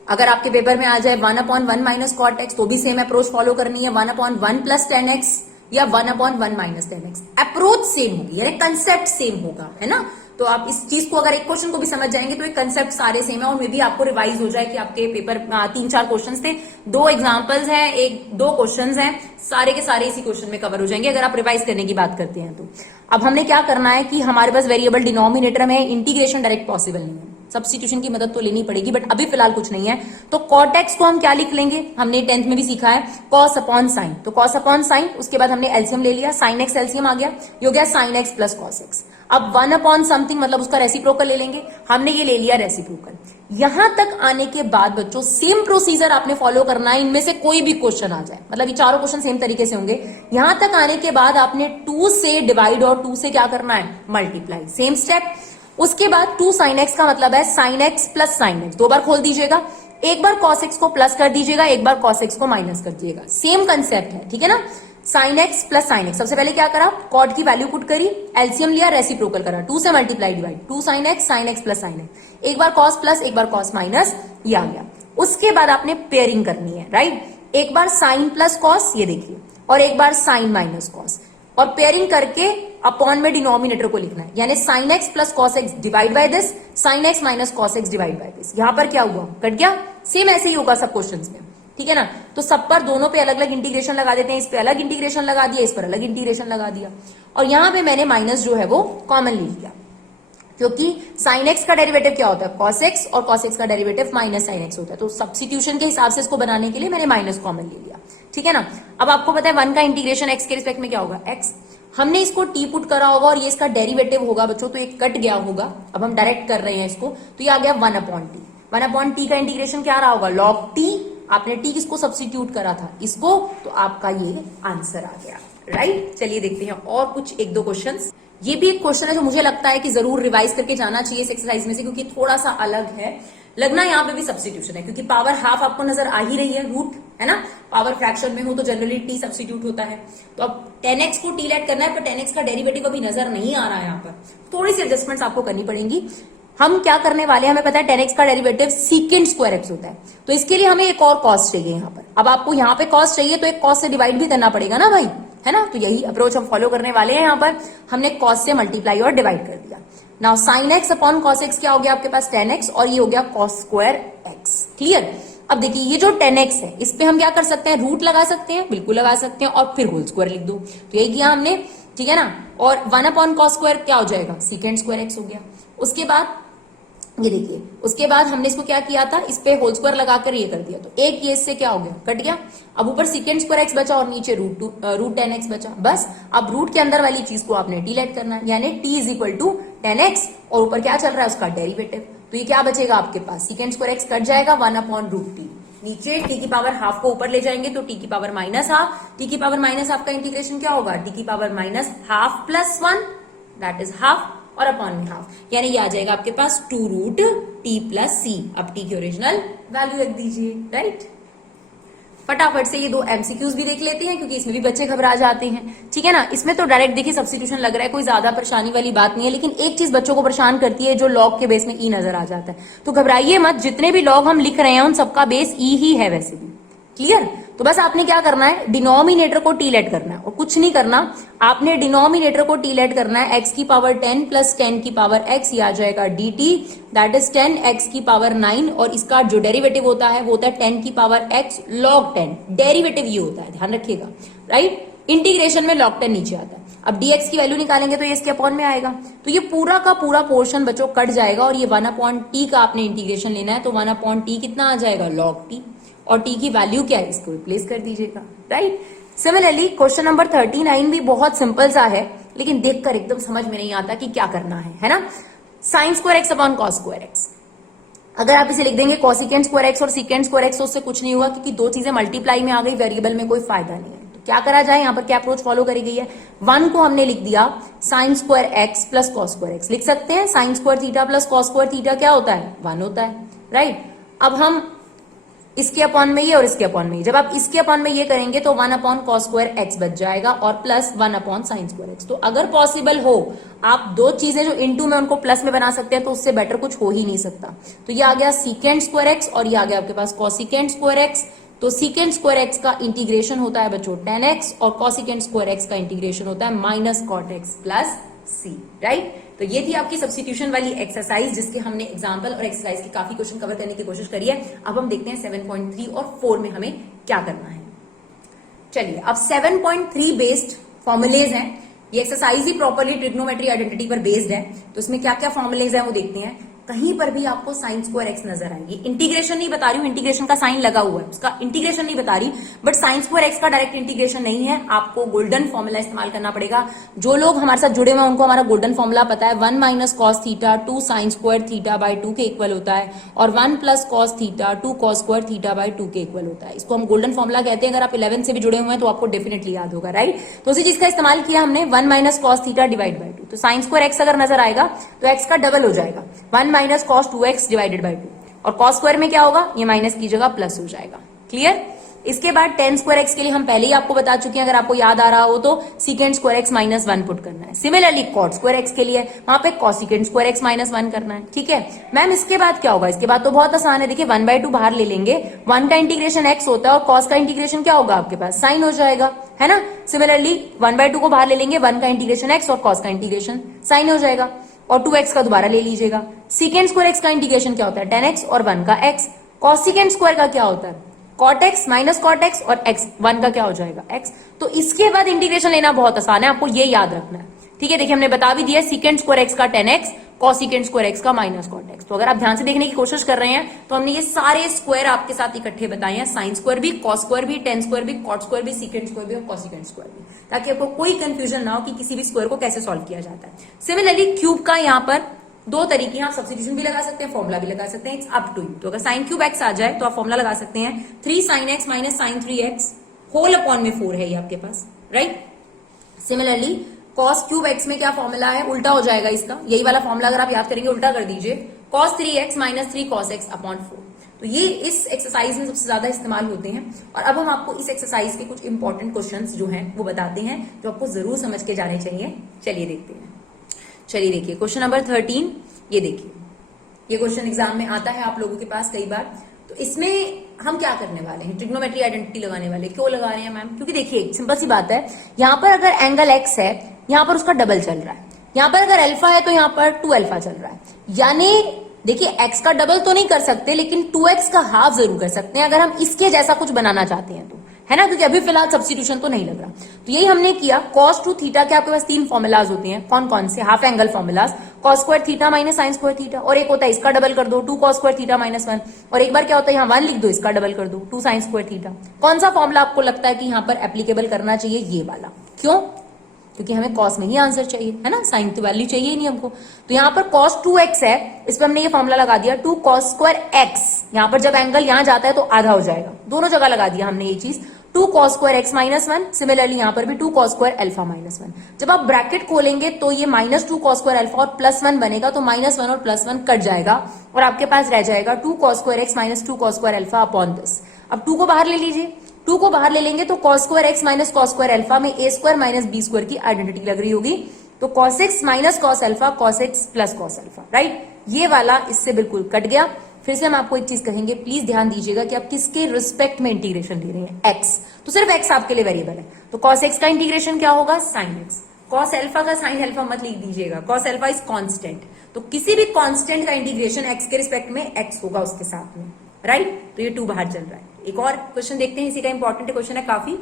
अगर आपके पेपर में आ जाए 1 अपॉन 1 माइनस कॉट एक्स, तो भी सेम अप्रोच फॉलो करनी है। 1 अपॉन 1 प्लस 10x या 1 upon 1 minus 10x, approach same होगी, यानी कंसेप्ट सेम होगा, है ना। तो आप इस चीज को अगर एक क्वेश्चन को भी समझ जाएंगे तो एक कंसेप्ट सारे सेम है, और मे भी आपको रिवाइज हो जाए कि आपके पेपर 3-4 क्वेश्चंस थे, 2 एग्जांपल्स हैं, 1-2 क्वेश्चंस हैं, सारे के सारे इसी क्वेश्चन में कवर हो जाएंगे अगर आप रिवाइज करने की बात करते हैं तो। अब हमने क्या करना है कि हमारे पास वेरिएबल डिनोमिनेटर में इंटीग्रेशन डायरेक्ट पॉसिबल नहीं है, सब्स्टिट्यूशन की मदद तो लेनी पड़ेगी, बट अभी फिलहाल कुछ नहीं है। तो कॉट एक्स को हम क्या लिख लेंगे, हमने 10th में भी सीखा है, कॉस अपॉन साइन। तो कॉस अपॉन साइन, उसके बाद हमने एलसीएम ले लिया, साइन एक्स एलसीएम आ गया, ये हो गया sine x plus cos x. अब 1 अपॉन समथिंग मतलब उसका रेसिप्रोकल ले लेंगे, हमने ये ले लिया रेसिप्रोकल। यहां तक आने के बाद बच्चों सेम प्रोसीजर आपने फॉलो करना है, इनमें से कोई भी क्वेश्चन आ जाए, मतलब ये चारों क्वेश्चन सेम तरीके से होंगे। यहां तक आने के बाद आपने 2 से डिवाइड और 2 से क्या करना है, मल्टीप्लाई, सेम स्टेप। उसके बाद 2 साइन एक्स का मतलब है sine x plus sine x, 2 बार खोल दीजिएगा, एक बार कॉस एक्स को प्लस कर दीजिएगा, एक बार कॉस एक्स को माइनस कर दीजिएगा, सेम कंसेप्ट है, ठीक है ना। Sine x plus sine x, सबसे पहले क्या करा, कॉट की वैल्यू पुट करी, एलसीएम लिया, रेसिप्रोकल करा, 2 से multiply divide, 2 sine x plus sine x, एक बार कॉस प्लस एक बार कॉस माइनस, ये आ गया। उसके बाद आपने पेयरिंग करनी है, राइट, एक बार साइन प्लस कॉस, ये देखिए, और एक बार साइन माइनस कॉस, और पेयरिंग करके अपॉन में डिनोमिनेटर को लिखना है, यानी sine x plus cos x divide by this, sine x minus cos x divide by this. यहां पर क्या हुआ, कट गया, सेम ऐसे ही होगा सब क्वेश्चंस में, ठीक है ना। तो सब पर दोनों पे अलग अलग इंटीग्रेशन लगा देते हैं, इस पे अलग इंटीग्रेशन लगा दिया, इस पर अलग इंटीग्रेशन लगा दिया, और यहां पे मैंने माइनस जो है वो कॉमन ले लिया, क्योंकि साइन एक्स का डेरिवेटिव क्या होता है, कॉस एक्स, और कॉस एक्स का डेरिवेटिव माइनस साइन एक्स होता है। तो सब्स्टिट्यूशन के हिसाब से इसको बनाने के लिए मैंने माइनस कॉमन ले लिया, ठीक है ना। अब आपको पता है 1 का इंटीग्रेशन एक्स के रिस्पेक्ट में क्या होगा, एक्स, हमने इसको टी पुट करा होगा और ये इसका डेरिवेटिव होगा बच्चों, तो ये कट गया होगा, अब हम डायरेक्ट कर रहे हैं इसको, तो ये आ गया 1 अपॉन टी। 1 अपॉन टी का इंटीग्रेशन क्या रहा होगा, लॉग टी, आपने टी किसको सब्स्टिट्यूट करा था, इसको, तो आपका ये आंसर आ गया, राइट। चलिए देखते हैं और कुछ 1-2 क्वेश्चंस। ये भी एक क्वेश्चन है जो मुझे लगता है कि जरूर रिवाइज करके जाना चाहिए इस एक्सरसाइज में से, क्योंकि थोड़ा सा अलग है, लगना यहाँ पे भी सब्स्टिट्यूशन है, क्योंकि पावर हाफ आपको नजर आ ही रही है, रूट है ना, पावर फ्रैक्शन में हो तो जनरली टी सब्स्टिट्यूट होता है। तो अब 10x को टी लेट करना है, पर 10x का डेरिवेटिव अभी नजर नहीं आ रहा है, यहाँ पर थोड़ी सी एडजस्टमेंट्स आपको करनी पड़ेंगी। हम क्या करने वाले हैं, हमें पता है 10x का डेरिवेटिव सीकेंड स्क्वायर एक्स होता है, तो इसके लिए हमें एक और कॉस चाहिए यहाँ पर। अब आपको यहाँ पे कॉस चाहिए तो एक कॉस से डिवाइड भी करना पड़ेगा ना भाई, है ना। तो यही अप्रोच हम फॉलो करने वाले हैं, यहाँ पर हमने कॉस से मल्टीप्लाई और डिवाइड कर दिया। Now sine x upon cos x क्या हो गया आपके पास, 10x, और ये हो गया कॉस स्क्वायर एक्स, क्लियर। अब देखिए ये जो 10x है इस पे हम क्या कर सकते हैं, रूट लगा सकते हैं, बिल्कुल लगा सकते हैं, और फिर होल स्क्वायर लिख दो, तो यही किया हमने, ठीक है ना। और 1 अपॉन कॉस स्क्वायर क्या हो जाएगा, सीकेंड स्क्वायर एक्स हो गया। उसके बाद ये देखिए, उसके बाद हमने इसको क्या किया था, इस पे होल स्क्वायर लगाकर ये कर दिया, तो एक ये इससे क्या हो गया, कट गया। अब ऊपर सेकेंड स्क्वायर एक्स बचा और नीचे रूट 10x बचा। बस अब रूट के अंदर वाली चीज को आपने टी लेट करना है, यानी t is equal to 10x और ऊपर क्या चल रहा है उसका डेरिवेटिव। तो ये क्या बचेगा आपके पास, सेकेंड स्क्वायर एक्स कट जाएगा, 1/√t। नीचे t की पावर हाफ को ऊपर ले जाएंगे तो t की पावर -12, t की पावर -12 का इंटीग्रेशन क्या होगा, t की power -12 plus 1 that is half और अपॉन में हाफ, यानी ये आ जाएगा आपके पास 2√t प्लस c। अब t की ओरिजिनल वैल्यू रख दीजिए, राइट। फटाफट से ये दो एमसीक्यूज भी देख लेते हैं क्योंकि इसमें भी बच्चे घबरा जाते हैं, ठीक है ना। इसमें तो डायरेक्ट देखिए सब्स्टिट्यूशन लग रहा है, कोई ज्यादा परेशानी वाली बात नहीं है, लेकिन एक चीज बच्चों को परेशान करती है, जो लॉग के बेस में ई नजर आ जाता है। तो घबराइए मत, जितने भी लॉग हम लिख रहे हैं उन सबका बेस ई ही है वैसे भी, क्लियर। तो बस आपने क्या करना है, डिनोमिनेटर को टी लेट करना है और कुछ नहीं करना, आपने डिनोमिनेटर को टी लेट करना है। x की पावर 10 प्लस 10 की पावर x, ये आ जाएगा dt दैट इज 10x की पावर 9 और इसका जो डेरिवेटिव होता है वो होता है 10 की पावर x log 10, डेरिवेटिव ये होता है, ध्यान रखिएगा, राइट। इंटीग्रेशन में log 10 नीचे आता है। अब dx की वैल्यू निकालेंगे तो ये इसके अपॉन में आएगा, तो ये पूरा का पूरा पोर्शन बच्चों कट जाएगा और ये 1/t का आपने इंटीग्रेशन लेना है, तो 1/t कितना आ जाएगा, log t, और t की वैल्यू क्या है इसको रिप्लेस कर दीजिएगा, राइट। सिमिलरली क्वेश्चन नंबर 39 भी बहुत सिंपल सा है, लेकिन देखकर एकदम समझ में नहीं आता कि क्या करना है ना। Sine square x upon cos square x, अगर आप इसे लिख देंगे कॉसिकेंट स्क्वायर एक्स और सीकेंट स्क्वायर एक्स, तो उससे कुछ नहीं होगा क्योंकि दो चीजें मल्टीप्लाई में आ गई, वेरिएबल में कोई फायदा नहीं है। तो क्या करा जाए, यहाँ पर क्या अप्रोच फॉलो करी गई है, 1 को हमने लिख दिया sine square x plus cos square x, लिख सकते हैं sine square theta plus cos square theta क्या होता है, 1 होता है, राइट। अब हम इसके अपॉन में ये और इसके अपॉन में ये, जब आप इसके अपॉन में ये करेंगे तो 1/cos स्क्वायर एक्स बच जाएगा और प्लस 1/sin स्क्वायर एक्स। तो अगर पॉसिबल हो आप दो चीजें जो इनटू में उनको प्लस में बना सकते हैं, तो उससे बेटर कुछ हो ही नहीं सकता। तो ये आ गया सीकेंट स्क्वायर एक्स और ये आ गया आपके पास कॉसिकेंट स्क्वायर एक्स। तो सीकेंट स्क्वायर एक्स का इंटीग्रेशन होता है बच्चों 10x और कॉसिकेंट स्क्वायर एक्स का इंटीग्रेशन होता है -cot x plus c, right. तो ये थी आपकी सब्स्टिट्यूशन वाली एक्सरसाइज, जिसके हमने एग्जांपल और एक्सरसाइज की काफी क्वेश्चन कवर करने की कोशिश करी है। अब हम देखते हैं 7.3 और 4 में हमें क्या करना है। चलिए, अब 7.3 बेस्ड फॉर्मुलेज हैं, ये एक्सरसाइज ही प्रॉपरली ट्रिग्नोमेट्री आइडेंटिटी पर बेस्ड है। तो इसमें क्या क्या फॉर्मुलेज है वो देखते हैं। कहीं पर भी आपको साइन स्क्वायर एक्स नजर आएगी, इंटीग्रेशन नहीं बता रही हूं, इंटीग्रेशन का साइन लगा हुआ है, उसका इंटीग्रेशन नहीं बता रही, बट साइन स्क्वायर एक्स का डायरेक्ट इंटीग्रेशन नहीं है, आपको गोल्डन फॉर्मूला इस्तेमाल करना पड़ेगा। जो लोग हमारे साथ जुड़े हुए हैं उनको हमारा गोल्डन फॉर्मूला पता है, 1 - cos theta 2 sin square theta by 2 के इक्वल होता है और 1 + cos theta 2 cos square theta by 2 के इक्वल होता है। इसको हम गोल्डन फॉर्मूला कहते हैं। अगर आप 11 से भी जुड़े हुए हैं तो आपको डेफिनेटली याद होगा, राइट। तो उसी चीज का इस्तेमाल किया हमने, 1 - cos थीटा डिवाइड बाई 2, तो साइन स्क्वायर एक्स अगर नजर आएगा तो एक्स का डबल हो जाएगा, 1 - cos 2x डिवाइडेड बाई 2, और कॉस स्क्वायर में क्या होगा, ये माइनस की जगह प्लस हो जाएगा, क्लियर। इसके बाद tan स्क्वायर एक्स के लिए हम पहले ही आपको बता चुके हैं, अगर आपको याद आ रहा हो तो सीकेंट स्क्वायर एक्स -1 पुट करना है। सिमिलरली कॉट स्क्वायर एक्स के लिए वहां पे कॉसिकेंट स्क्वायर एक्स -1 करना है, ठीक है। मैम इसके बाद क्या होगा, इसके बाद तो बहुत आसान है, देखिए 1/2 बाहर ले लेंगे, 1 का इंटीग्रेशन एक्स होता है और कॉस का इंटीग्रेशन क्या होगा आपके पास, साइन हो जाएगा, है ना। सिमिलरली 1/2 को बाहर ले लेंगे, 1 का इंटीग्रेशन एक्स और कॉस का इंटीग्रेशन साइन हो जाएगा, और 2x का दोबारा ले लीजिएगा। सीकेंट स्क्वायर एक्स का इंटीग्रेशन क्या होता है, 10x और 1 का x। कॉसिकेंट स्क्वायर का क्या होता है, cot x minus cot x और x, 1 का क्या हो जाएगा x। तो इसके बाद इंटीग्रेशन लेना बहुत आसान है, आपको ये याद रखना है, ठीक है। देखिए हमने बता भी दिया, सीकेंट स्क्वायर एक्स का 10x, कॉसिकेंट स्क्वायर एक्स का -cot x। तो अगर आप ध्यान से देखने की कोशिश कर रहे हैं तो हमने ये सारे स्क्वायर आपके साथ इकट्ठे बताए हैं, साइन स्क्वायर भी, कॉस स्क्वायर भी, tan स्क्वायर भी, cot स्क्वायर भी, सीकेंट स्क्वायर भी और कॉसिकेंट स्क्वायर भी, ताकि आपको कोई कंफ्यूजन ना हो कि किसी भी स्क्वायर को कैसे सॉल्व किया जाता है। सिमिलरली क्यूब का यहाँ पर दो तरीके हैं, आप सब्स्टिट्यूशन भी लगा सकते हैं, फॉर्मुला भी लगा सकते हैं, इट्स अप टू यू। तो अगर साइन क्यूब एक्स आ जाए तो आप फॉर्मुला लगा सकते हैं 3 sin x - sin 3x whole upon में 4 है ये आपके पास, right. Similarly cos cube x में क्या फॉर्मूला है, उल्टा हो जाएगा इसका, यही वाला फॉर्मूला अगर आप याद करेंगे उल्टा कर दीजिए, cos 3x - 3 cos x upon 4। तो ये इस एक्सरसाइज में सबसे ज्यादा इस्तेमाल होते हैं। और अब हम आपको इस एक्सरसाइज के कुछ इंपॉर्टेंट क्वेश्चंस जो हैं वो बताते हैं, जो आपको जरूर समझ के जाने चाहिए। चलिए देखते हैं। चलिए देखिए क्वेश्चन नंबर 13, ये देखिए, ये क्वेश्चन एग्जाम में आता है आप लोगों के पास कई बार। तो इसमें हम क्या करने वाले हैं, ट्रिग्नोमेट्री आइडेंटिटी लगाने वाले। क्यों लगा रहे हैं मैम, क्योंकि देखिए सिंपल सी बात है, यहाँ पर अगर एंगल एक्स है, यहाँ पर उसका डबल चल रहा है, यहाँ पर अगर अल्फा है तो यहाँ पर 2 अल्फा चल रहा है, यानी देखिए एक्स का डबल तो नहीं कर सकते, लेकिन 2x का हाफ जरूर कर सकते हैं अगर हम इसके जैसा कुछ बनाना चाहते हैं तो, है ना, क्योंकि अभी फिलहाल सब्स्टिट्यूशन तो नहीं लग रहा। तो यही हमने किया। cos टू थीटा के आपके पास 3 फॉर्मूलाज होते हैं, कौन कौन से? Half angle formulas, cos square theta minus sine square theta, और एक होता है इसका डबल कर दो 2 cos स्क्वायर थीटा माइनस 1, और एक बार क्या होता है यहाँ 1 लिख दो, इसका डबल कर दो 2 साइन स्क्वायर थीटा। कौन सा फॉर्मूला आपको लगता है कि यहाँ पर एप्लीकेबल करना चाहिए? ये वाला। क्यों? क्योंकि हमें cos में ही आंसर चाहिए, है ना, साइन तो वैल्यू चाहिए ही नहीं हमको। तो यहाँ पर cos 2x है, इस पर हमने ये फॉर्मूला लगा दिया 2 cos स्क्वायर x। यहाँ पर जब एंगल यहाँ जाता है तो आधा हो जाएगा, दोनों जगह लगा दिया हमने ये चीज 2 cos square x minus 1। Similarly यहाँ पर भी 2 cos स्क्वायर अल्फा माइनस 1। जब आप ब्रैकेट खोलेंगे तो ये माइनस 2 cos स्क्वायर अल्फा और प्लस 1 बनेगा, तो माइनस 1 और प्लस 1 कट जाएगा और आपके पास रह जाएगा 2 cos square x minus 2 cos square alpha upon this. अब 2 को बाहर ले लीजिए, 2 को बाहर ले लेंगे तो cos square x minus cos square alpha में a square minus b square की आइडेंटिटी लग रही होगी। तो cos x minus cos alpha cos x plus cos alpha, right. ये वाला इससे बिल्कुल कट गया। फिर से हम आपको एक चीज कहेंगे, प्लीज ध्यान दीजिएगा कि आप किसके रिस्पेक्ट में इंटीग्रेशन ले रहे हैं, x। तो सिर्फ x आपके लिए वेरिएबल है, तो cos x का इंटीग्रेशन क्या होगा? sin x। cos अल्फा का sin अल्फा मत लिख दीजिएगा, cos अल्फा इज कांस्टेंट। तो किसी भी कांस्टेंट का इंटीग्रेशन x के रिस्पेक्ट में x होगा उसके साथ में, राइट। तो ये 2 बाहर चल रहा है। एक और क्वेश्चन देखते हैं, इसी का इंपॉर्टेंट क्वेश्चन है काफी।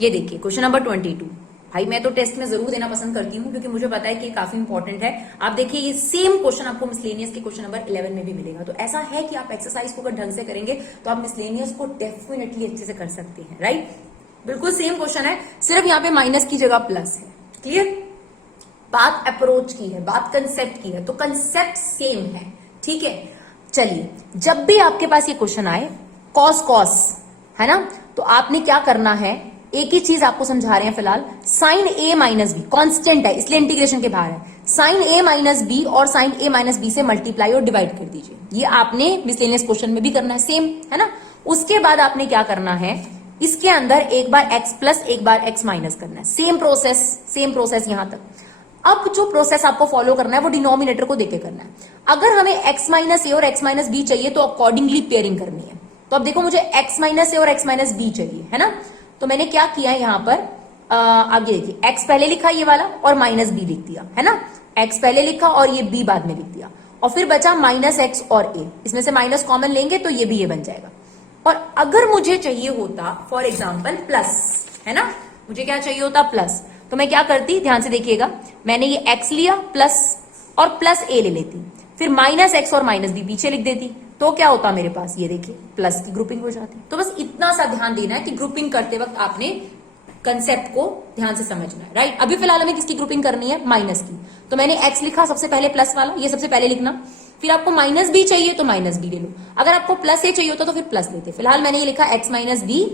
ये देखिए क्वेश्चन नंबर 22। भाई मैं तो टेस्ट में जरूर देना पसंद करती हूँ क्योंकि मुझे पता है कि काफी इंपॉर्टेंट है। आप देखिए ये सेम क्वेश्चन आपको मिसलेनियस के क्वेश्चन नंबर 11 में भी मिलेगा। तो ऐसा है कि आप एक्सरसाइज को अगर ढंग से करेंगे तो आप मिसलेनियस को डेफिनेटली अच्छे से कर सकते हैं, राइट। बिल्कुल सेम क्वेश्चन है, सिर्फ यहाँ पे माइनस की जगह प्लस है। क्लियर? बात अप्रोच की है, बात कंसेप्ट की है, तो कंसेप्ट सेम है, ठीक है। चलिए, जब भी आपके पास ये क्वेश्चन आए कॉस कॉस, है ना, तो आपने क्या करना है, एक ही चीज आपको समझा रहे हैं फिलहाल। साइन ए माइनस बी कॉन्स्टेंट है इसलिए इंटीग्रेशन के बाहर है। साइन ए माइनस बी और साइन ए माइनस बी से मल्टीप्लाई और डिवाइड कर दीजिए। ये आपने मिसलेनियस क्वेश्चन में भी करना है, सेम, है ना। उसके बाद आपने क्या करना है, इसके अंदर एक बार x प्लस एक बार x माइनस करना है। सेम प्रोसेस यहां तक। अब जो प्रोसेस आपको फॉलो करना है वो डिनोमिनेटर को देके करना है। अगर हमें x माइनस ए और x माइनस बी चाहिए तो अकॉर्डिंगली पेयरिंग करनी है। तो अब देखो मुझे x माइनस ए और x माइनस बी चाहिए, है ना। तो मैंने क्या किया है यहां पर, आगे देखिए, x पहले लिखा ये वाला और माइनस बी लिख दिया, है ना। x पहले लिखा और ये b बाद में लिख दिया, और फिर बचा माइनस एक्स और a। इसमें से माइनस कॉमन लेंगे तो ये भी ये बन जाएगा। और अगर मुझे चाहिए होता फॉर एग्जाम्पल प्लस, है ना, मुझे क्या चाहिए होता प्लस, तो मैं क्या करती, ध्यान से देखिएगा, मैंने ये x लिया प्लस और प्लस a ले लेती, फिर माइनस एक्स और माइनस बी पीछे लिख देती, तो क्या होता मेरे पास, ये देखिए प्लस की ग्रुपिंग हो जाती। तो बस इतना सा ध्यान देना है कि ग्रुपिंग करते वक्त आपने कंसेप्ट को ध्यान से समझना है, राइट। अभी फिलहाल हमें किसकी ग्रुपिंग करनी है, माइनस की। तो मैंने x लिखा सबसे पहले प्लस वाला, ये सबसे पहले लिखना। फिर आपको माइनस बी चाहिए तो माइनस बी ले लो, अगर आपको प्लस ए चाहिए होता तो फिर प्लस लेते। फिलहाल मैंने ये लिखा x माइनस बी,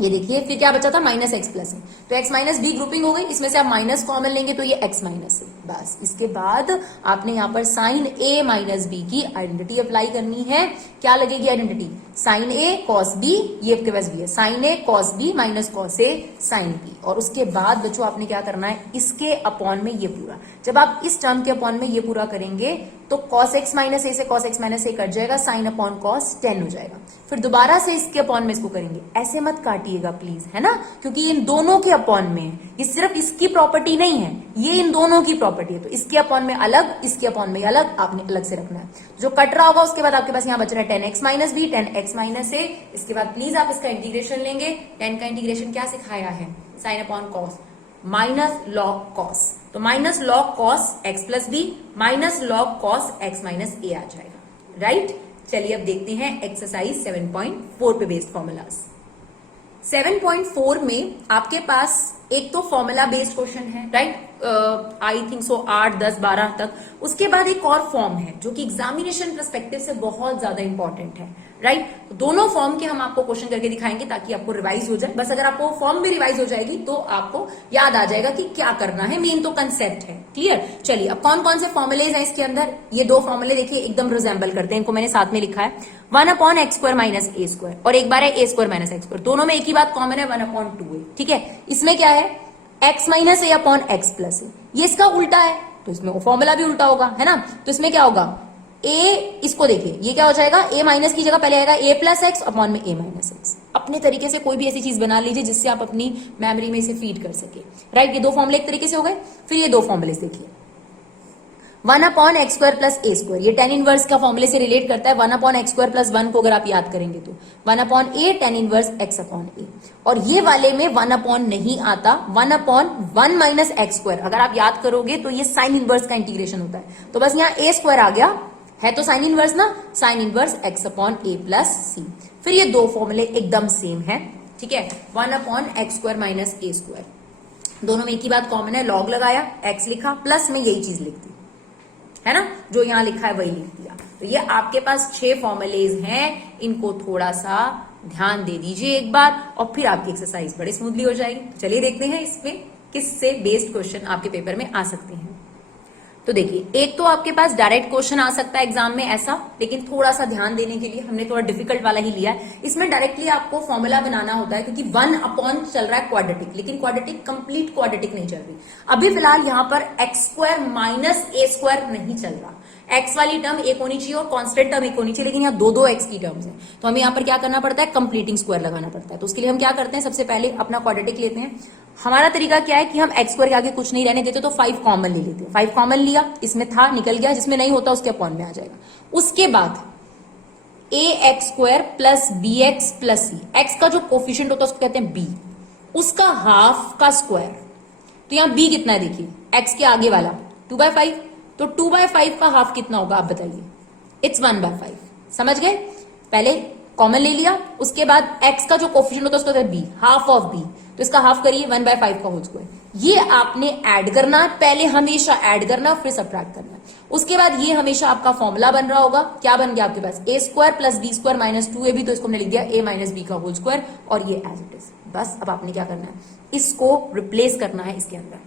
ये देखिए, फिर क्या बचा था माइनस एक्स प्लस है, तो x माइनस बी ग्रुपिंग हो गई। इसमें से आप माइनस कॉमन लेंगे तो ये x माइनस है, बस। इसके बाद आपने यहाँ पर साइन a माइनस बी की आइडेंटिटी अप्लाई करनी है। क्या लगेगी identity, sine a cos b, ये आपके पास भी है, sine a cos b minus cos a sine b। और उसके बाद बच्चों आपने क्या करना है, इसके अपॉन में ये पूरा। जब आप इस टर्म के अपॉन में ये पूरा करेंगे तो cos x माइनस a से cos x minus a cut जाएगा, साइन अपॉन cos 10 हो जाएगा। फिर दोबारा से इसके अपॉन में इसको करेंगे, ऐसे मत काटिएगा प्लीज, है ना, क्योंकि इन दोनों के अपॉन में, ये सिर्फ इसकी प्रॉपर्टी नहीं है, ये इन दोनों की प्रॉपर्टी है। तो इसके अपॉन में अलग, इसके अपॉन में अलग, आपने अलग से रखना है। जो कट रहा होगा उसके बाद आपके पास यहाँ बच रहा है 10x minus B, 10x minus a। इसके बाद प्लीज आप इसका इंटीग्रेशन लेंगे। 10 का इंटीग्रेशन क्या सिखाया है, sine upon cos minus log cos, तो minus log cos x plus b minus log cos x minus a आ जाएगा, राइट। चलिए अब देखते हैं एक्सरसाइज 7.4 पे बेस्ड फॉर्मूलाज। 7.4 में आपके पास एक तो फॉर्मूला बेस्ड क्वेश्चन है, राइट, आई थिंक सो 8, 10, 12 तक। उसके बाद एक और फॉर्म है जो कि एग्जामिनेशन पर्सपेक्टिव से बहुत ज्यादा इंपॉर्टेंट है, राइट। दोनों फॉर्म के हम आपको क्वेश्चन करके दिखाएंगे ताकि आपको रिवाइज हो जाए। बस अगर आपको फॉर्म भी रिवाइज हो जाएगी तो आपको याद आ जाएगा कि क्या करना है, मेन तो कंसेप्ट है, क्लियर। चलिए अब कौन कौन से फॉर्मुलेज हैं इसके अंदर, ये 2 फॉर्मुले देखिए एकदम रिजेंबल करते हैं, इनको मैंने साथ में लिखा है, 1 अपॉन एक्स स्क्वायर माइनस ए स्क्वायर, और एक बार है ए स्क्वायर माइनस एक्स स्क्वायर। दोनों में एक ही बात कॉमन है, 1 अपॉन 2a, ठीक है। इसमें क्या है, x माइनस ए अपॉन एक्स प्लस ए, ये इसका उल्टा है तो इसमें वो फॉर्मूला भी उल्टा होगा, है ना। तो इसमें क्या होगा, a, इसको देखिए, ये क्या हो जाएगा, a माइनस की जगह पहले आएगा a प्लस एक्स अपॉन में a माइनस एक्स। अपने तरीके से कोई भी ऐसी चीज बना लीजिए जिससे आप अपनी मेमोरी में इसे फीड कर सके, राइट। ये 2 फॉर्मूले एक तरीके से हो गए। फिर ये 2 फॉर्मूले देखिए, 1 अपॉन एक्स स्क्वायर प्लस ए स्क्वायर, ये टेन इनवर्स का फॉर्मूले से रिलेट करता है। 1 अपॉन एक्स स्क्वायर प्लस 1 को अगर आप याद करेंगे तो 1 अपॉन ए टेन इनवर्स एक्स अपॉन ए, और ये वाले में 1 अपॉन नहीं आता, 1 अपॉन 1 माइनस एक्स स्क्वायर अगर आप याद करोगे तो ये साइन इनवर्स का इंटीग्रेशन होता है, तो बस यहाँ ए स्क्वायर आ गया है, तो साइन इनवर्स ना, साइन इनवर्स एक्स अपॉन ए प्लस सी। फिर ये दो फॉर्मूले एकदम सेम है, ठीक है, 1 अपॉन एक्स स्क्वायर माइनस ए स्क्वायर, दोनों में एक ही बात कॉमन है, लॉग लगाया, एक्स लिखा, प्लस में यही चीज लिख दी, है ना, जो यहां लिखा है वही लिख दिया। तो ये आपके पास 6 फॉर्मुलेज हैं, इनको थोड़ा सा ध्यान दे दीजिए एक बार, और फिर आपकी एक्सरसाइज बड़ी स्मूथली हो जाएगी। चलिए देखते हैं इसमें किससे बेस्ड क्वेश्चन आपके पेपर में आ सकते हैं। तो देखिए, एक तो आपके पास डायरेक्ट क्वेश्चन आ सकता है एग्जाम में ऐसा, लेकिन थोड़ा सा ध्यान देने के लिए हमने थोड़ा डिफिकल्ट वाला ही लिया है। इसमें डायरेक्टली आपको फॉर्मूला बनाना होता है, क्योंकि 1 अपॉन चल रहा है क्वाड्रेटिक, लेकिन क्वाड्रेटिक कंप्लीट क्वाड्रेटिक नहीं चल रही अभी फिलहाल। यहाँ पर एक्स स्क्वायर माइनस ए स्क्वायर नहीं चल रहा, एक्स वाली टर्म एक होनी चाहिए और कांस्टेंट टर्म एक होनी चाहिए, लेकिन यहाँ दो एक्स की टर्म्स हैं, तो हमें यहाँ पर क्या करना पड़ता है, कंप्लीटिंग स्क्वायर लगाना पड़ता है। तो उसके लिए हम क्या करते हैं, सबसे पहले अपना क्वाड्रेटिक लेते हैं। हमारा तरीका क्या है कि हम एक्स स्क्वायर के आगे कुछ नहीं रहने देते, तो 5 कॉमन ले लेते हैं। 5 कॉमन लिया, इसमें था निकल गया, जिसमें नहीं होता उसके अपॉन में आ जाएगा। उसके बाद a x square plus b x plus c, x का जो कोफिशिएंट होता है उसको कहते हैं बी, उसका हाफ का स्क्वायर। तो यहां बी कितना है देखिए, एक्स के आगे वाला 2/5, तो 2/5 का हाफ कितना होगा आप बताइए, इट्स 1/5। समझ गए, पहले कॉमन ले लिया, उसके बाद एक्स का जो कोफिशिएंट होता है उसको कहते हैं बी, हाफ ऑफ बी, तो इसका हाफ करिए 1/5 का होल स्क्वायर। ये आपने ऐड करना, पहले हमेशा ऐड करना फिर सबट्रैक्ट करना। उसके बाद ये हमेशा आपका फॉर्मूला बन रहा होगा, क्या बन गया आपके पास, a square plus b square minus 2ab, तो इसको हमने लिख दिया a माइनस बी का होल स्क्वायर, और ये एज इट इज। बस अब आपने क्या करना है, इसको रिप्लेस करना है इसके अंदर।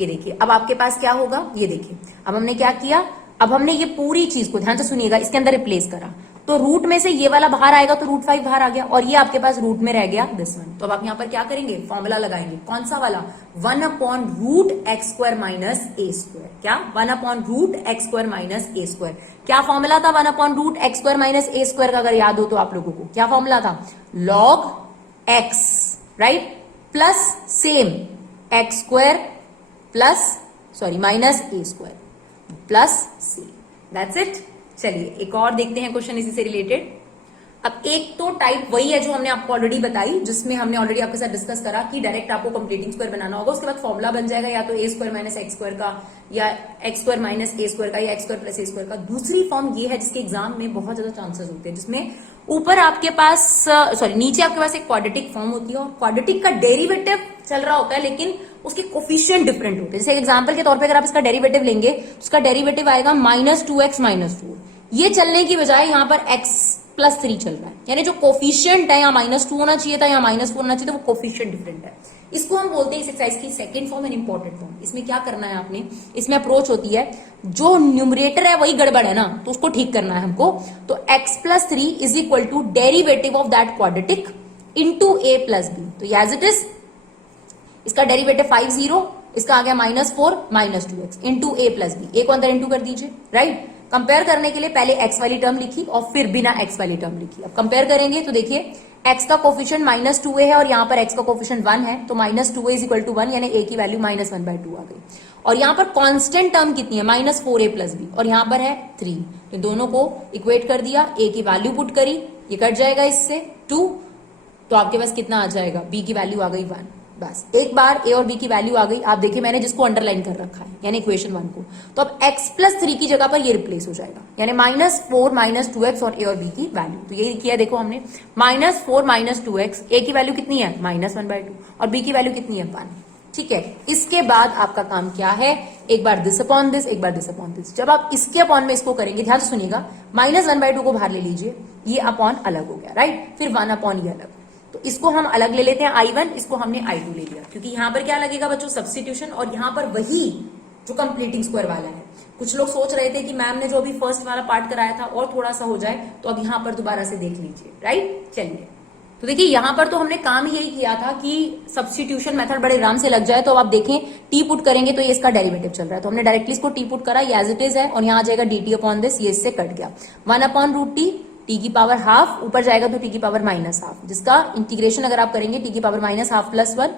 ये देखिए, अब आपके पास क्या होगा, ये देखिए, अब हमने क्या किया, अब हमने ये पूरी चीज को ध्यान से सुनिएगा, इसके अंदर रिप्लेस करा, तो रूट में से ये वाला बाहर आएगा, तो √5 बाहर आ गया, और ये आपके पास रूट में रह गया दिस वन। तो अब आप यहां पर क्या करेंगे, फॉर्मूला लगाएंगे, कौन सा वाला, 1 upon root x square minus ए स्क्वायर। क्या, 1 upon root x square minus ए स्क्वायर। क्या फॉर्मूला था 1 upon root x square minus ए स्क्वायर का, अगर याद हो तो आप लोगों को क्या फॉर्मूला था, log X, right, plus same X square plus minus A square plus C, that's it. चलिए एक और देखते हैं क्वेश्चन इसी से रिलेटेड। अब एक तो टाइप वही है जो हमने आपको ऑलरेडी बताई, जिसमें हमने ऑलरेडी आपके साथ डिस्कस करा कि डायरेक्ट आपको कंप्लीटिंग स्क्वायर बनाना होगा, उसके बाद फॉर्मूला बन जाएगा या तो ए स्क्वायर माइनस एक्स स्क्वायर का, या एक्स स्क्वायर माइनस ए स्क्वायर का, या एक्स स्क्वायर प्लस ए स्क्वायर का। दूसरी फॉर्म ये है जिसके एग्जाम में बहुत ज्यादा चांसेस होते हैं, जिसमें ऊपर आपके पास नीचे आपके पास एक क्वाड्रेटिक फॉर्म होती है, और क्वाड्रेटिक का डेरिवेटिव चल रहा होता है, लेकिन उसके कोफिशिएंट डिफरेंट होते हैं। जैसे एग्जांपल के तौर पे अगर आप इसका डेरिवेटिव लेंगे तो उसका डेरिवेटिव आएगा -2x - 4। ये चलने की बजाय यहाँ पर x + 3 चल रहा है, यानी जो कोफिशिएंट है यहाँ -2 होना चाहिए था, यहाँ -4 होना चाहिए था, वो कोफिशिएंट डिफरेंट है। इसको हम बोलते हैं इस एक्सरसाइज की second form and important form. इसमें क्या करना है आपने, इसमें अप्रोच होती है, जो न्यूमरेटर है वही गड़बड़ है ना, तो उसको ठीक करना है हमको। तो x + 3 = derivative of that quadratic into a + b। तो एज इट इज इसका डेरिवेटिव 50, इसका आ गया -4 - 2x into a + b। a को अंदर इंटू कर दीजिए, राइट। कंपेयर करने के लिए पहले x वाली टर्म लिखी और फिर बिना x वाली टर्म लिखी। अब कंपेयर करेंगे तो देखिए x का कोफिशिएंट -2a है और यहाँ पर x का कोफिशिएंट 1 है, तो -2a = 1, यानी a की वैल्यू -1/2 आ गई। और यहाँ पर कांस्टेंट टर्म कितनी है, -4a + b, और यहाँ पर है 3, तो दोनों को इक्वेट कर दिया, a की वैल्यू पुट करी, ये कट जाएगा इससे 2, तो आपके पास कितना आ जाएगा, b की वैल्यू आ गई 1। बस एक बार a और b की वैल्यू आ गई, आप देखिए मैंने जिसको अंडरलाइन कर रखा है, यानी इक्वेशन 1 को, तो अब x + 3 की जगह पर ये रिप्लेस हो जाएगा, यानी -4 - 2x और a और b की वैल्यू। तो यही किया, देखो हमने -4 - 2x, a की वैल्यू कितनी है -1/2 और b की वैल्यू कितनी है 1। ठीक है, इसके बाद आपका काम क्या है, एक बार दिस अपॉन दिस, एक बार दिस अपॉन दिस। जब आप इसके अपॉन में इसको करेंगे, ध्यान से सुनिएगा, -1/2 को बाहर ले लीजिए, ये अपॉन अलग हो गया, राइट, फिर 1 अपॉन ये अलग, तो इसको हम अलग ले लेते हैं I1, इसको हमने I2 ले लिया, क्योंकि यहां पर क्या लगेगा बच्चों, सब्स्टिट्यूशन, और यहां पर वही जो कंप्लीटिंग स्क्वायर वाला है। कुछ लोग सोच रहे थे कि मैम ने जो अभी फर्स्ट वाला पार्ट कराया था और थोड़ा सा हो जाए, तो अब यहां पर दोबारा से देख लीजिए, राइट। चलिए, तो देखिए यहां पर तो हमने काम यही किया था कि सब्स्टिट्यूशन मेथड बड़े आराम से लग जाए। तो आप देखें टी पुट करेंगे तो ये इसका डेरिवेटिव चल रहा है, तो हमने डायरेक्टली इसको टी पुट करा, एज इट इज है, और यहाँ आ जाएगा dt अपॉन दिस, ये इससे कट गया, 1 अपॉन √t, t की पावर हाफ, ऊपर जाएगा तो t की पावर -1/2, जिसका इंटीग्रेशन अगर आप करेंगे t की पावर -1/2 + 1,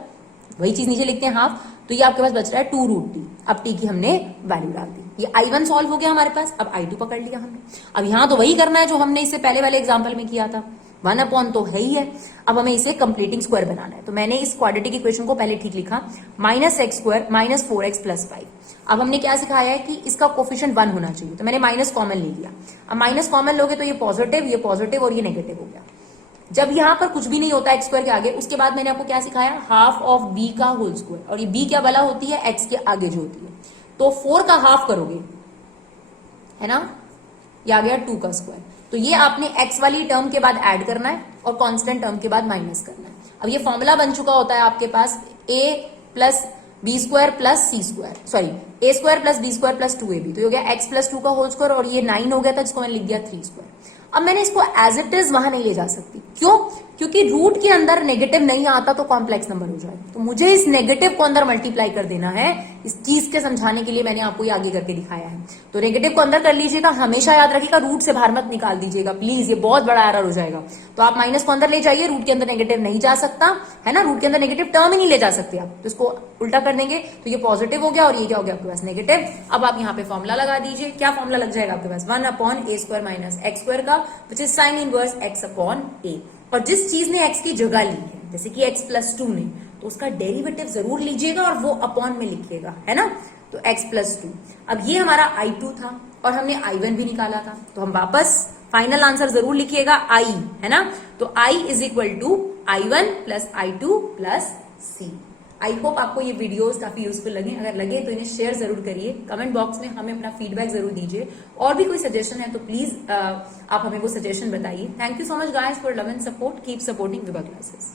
वही चीज नीचे लिखते हैं हाफ, तो ये आपके पास बच रहा है 2 √t। अब t की हमने वैल्यू डाल दी, ये I1 सॉल्व हो गया हमारे पास, अब I2 पकड़ लिया हमने। अब यहां तो वही करना है जो हमने इससे पहले वाले एग्जाम्पल में किया था, 1 तो है ही है। अब हमें इसे कंप्लीटिंग स्क्वायर बनाना है, तो मैंने इस क्वाड्रेटिक इक्वेशन को पहले ठीक लिखा, -x² - 4x + 5। अब हमने क्या सिखाया है कि इसका कोफिशिएंट 1 होना चाहिए, तो मैंने माइनस कॉमन ले लिया। अब माइनस कॉमन लोगे तो ये पॉजिटिव और ये नेगेटिव हो गया। जब यहां पर कुछ भी नहीं होता x² के आगे, उसके बाद मैंने आपको क्या सिखाया, हाफ ऑफ b का होल स्क्वायर, और ये b क्या बला होती है, x के आगे जो होती है। तो 4 का हाफ करोगे, है ना, ये आ गया 2 का स्क्वायर। तो ये आपने x वाली टर्म के बाद ऐड करना है और कांस्टेंट टर्म के बाद माइनस करना है। अब ये फॉर्मूला बन चुका होता है आपके पास a + b² + c², sorry a² + b² + 2ab, तो ये हो गया x + 2 का होल स्क्वायर, और ये 9 हो गया था जिसको मैंने लिख दिया 3²। अब मैंने इसको एज इट इज वहां नहीं ले जा सकती, क्यों, क्योंकि रूट के अंदर नेगेटिव नहीं आता तो कॉम्प्लेक्स नंबर हो जाएगा, तो मुझे इस नेगेटिव को अंदर मल्टीप्लाई कर देना है। इस चीज के समझाने के लिए मैंने आपको ये आगे करके दिखाया है। तो नेगेटिव को अंदर कर लीजिएगा, हमेशा याद रखिएगा रूट से बाहर मत निकाल दीजिएगा प्लीज, ये बहुत बड़ा एरर हो जाएगा। तो आप माइनस को अंदर ले जाइए, रूट के अंदर नेगेटिव नहीं जा सकता है ना, रूट के अंदर नेगेटिव टर्म ही नहीं ले जा सकते आप, तो इसको उल्टा कर देंगे तो ये पॉजिटिव हो गया और ये क्या हो गया आपके पास, नेगेटिव। अब आप यहाँ पे फॉर्मुला लगा दीजिए, क्या फॉर्मुला लग जाएगा आपके पास, 1/a² - x² का, which is sine inverse x/a। और जिस चीज ने x की जगह ली है, जैसे कि x + 2 ने, तो उसका डेरिवेटिव जरूर लीजिएगा और वो अपॉन में लिखिएगा, है ना। तो x + 2, अब ये हमारा I2 था और हमने I1 भी निकाला था, तो हम वापस फाइनल आंसर जरूर लिखिएगा I, है ना। तो I = I1 + I2 + C। I hope आपको ये वीडियोस काफी यूजफुल लगे, अगर लगे तो इन्हें शेयर जरूर करिए, कमेंट बॉक्स में हमें अपना फीडबैक जरूर दीजिए, और भी कोई सजेशन है तो प्लीज आप हमें वो सजेशन बताइए। Thank you so much guys for love and support, keep supporting Vibha classes.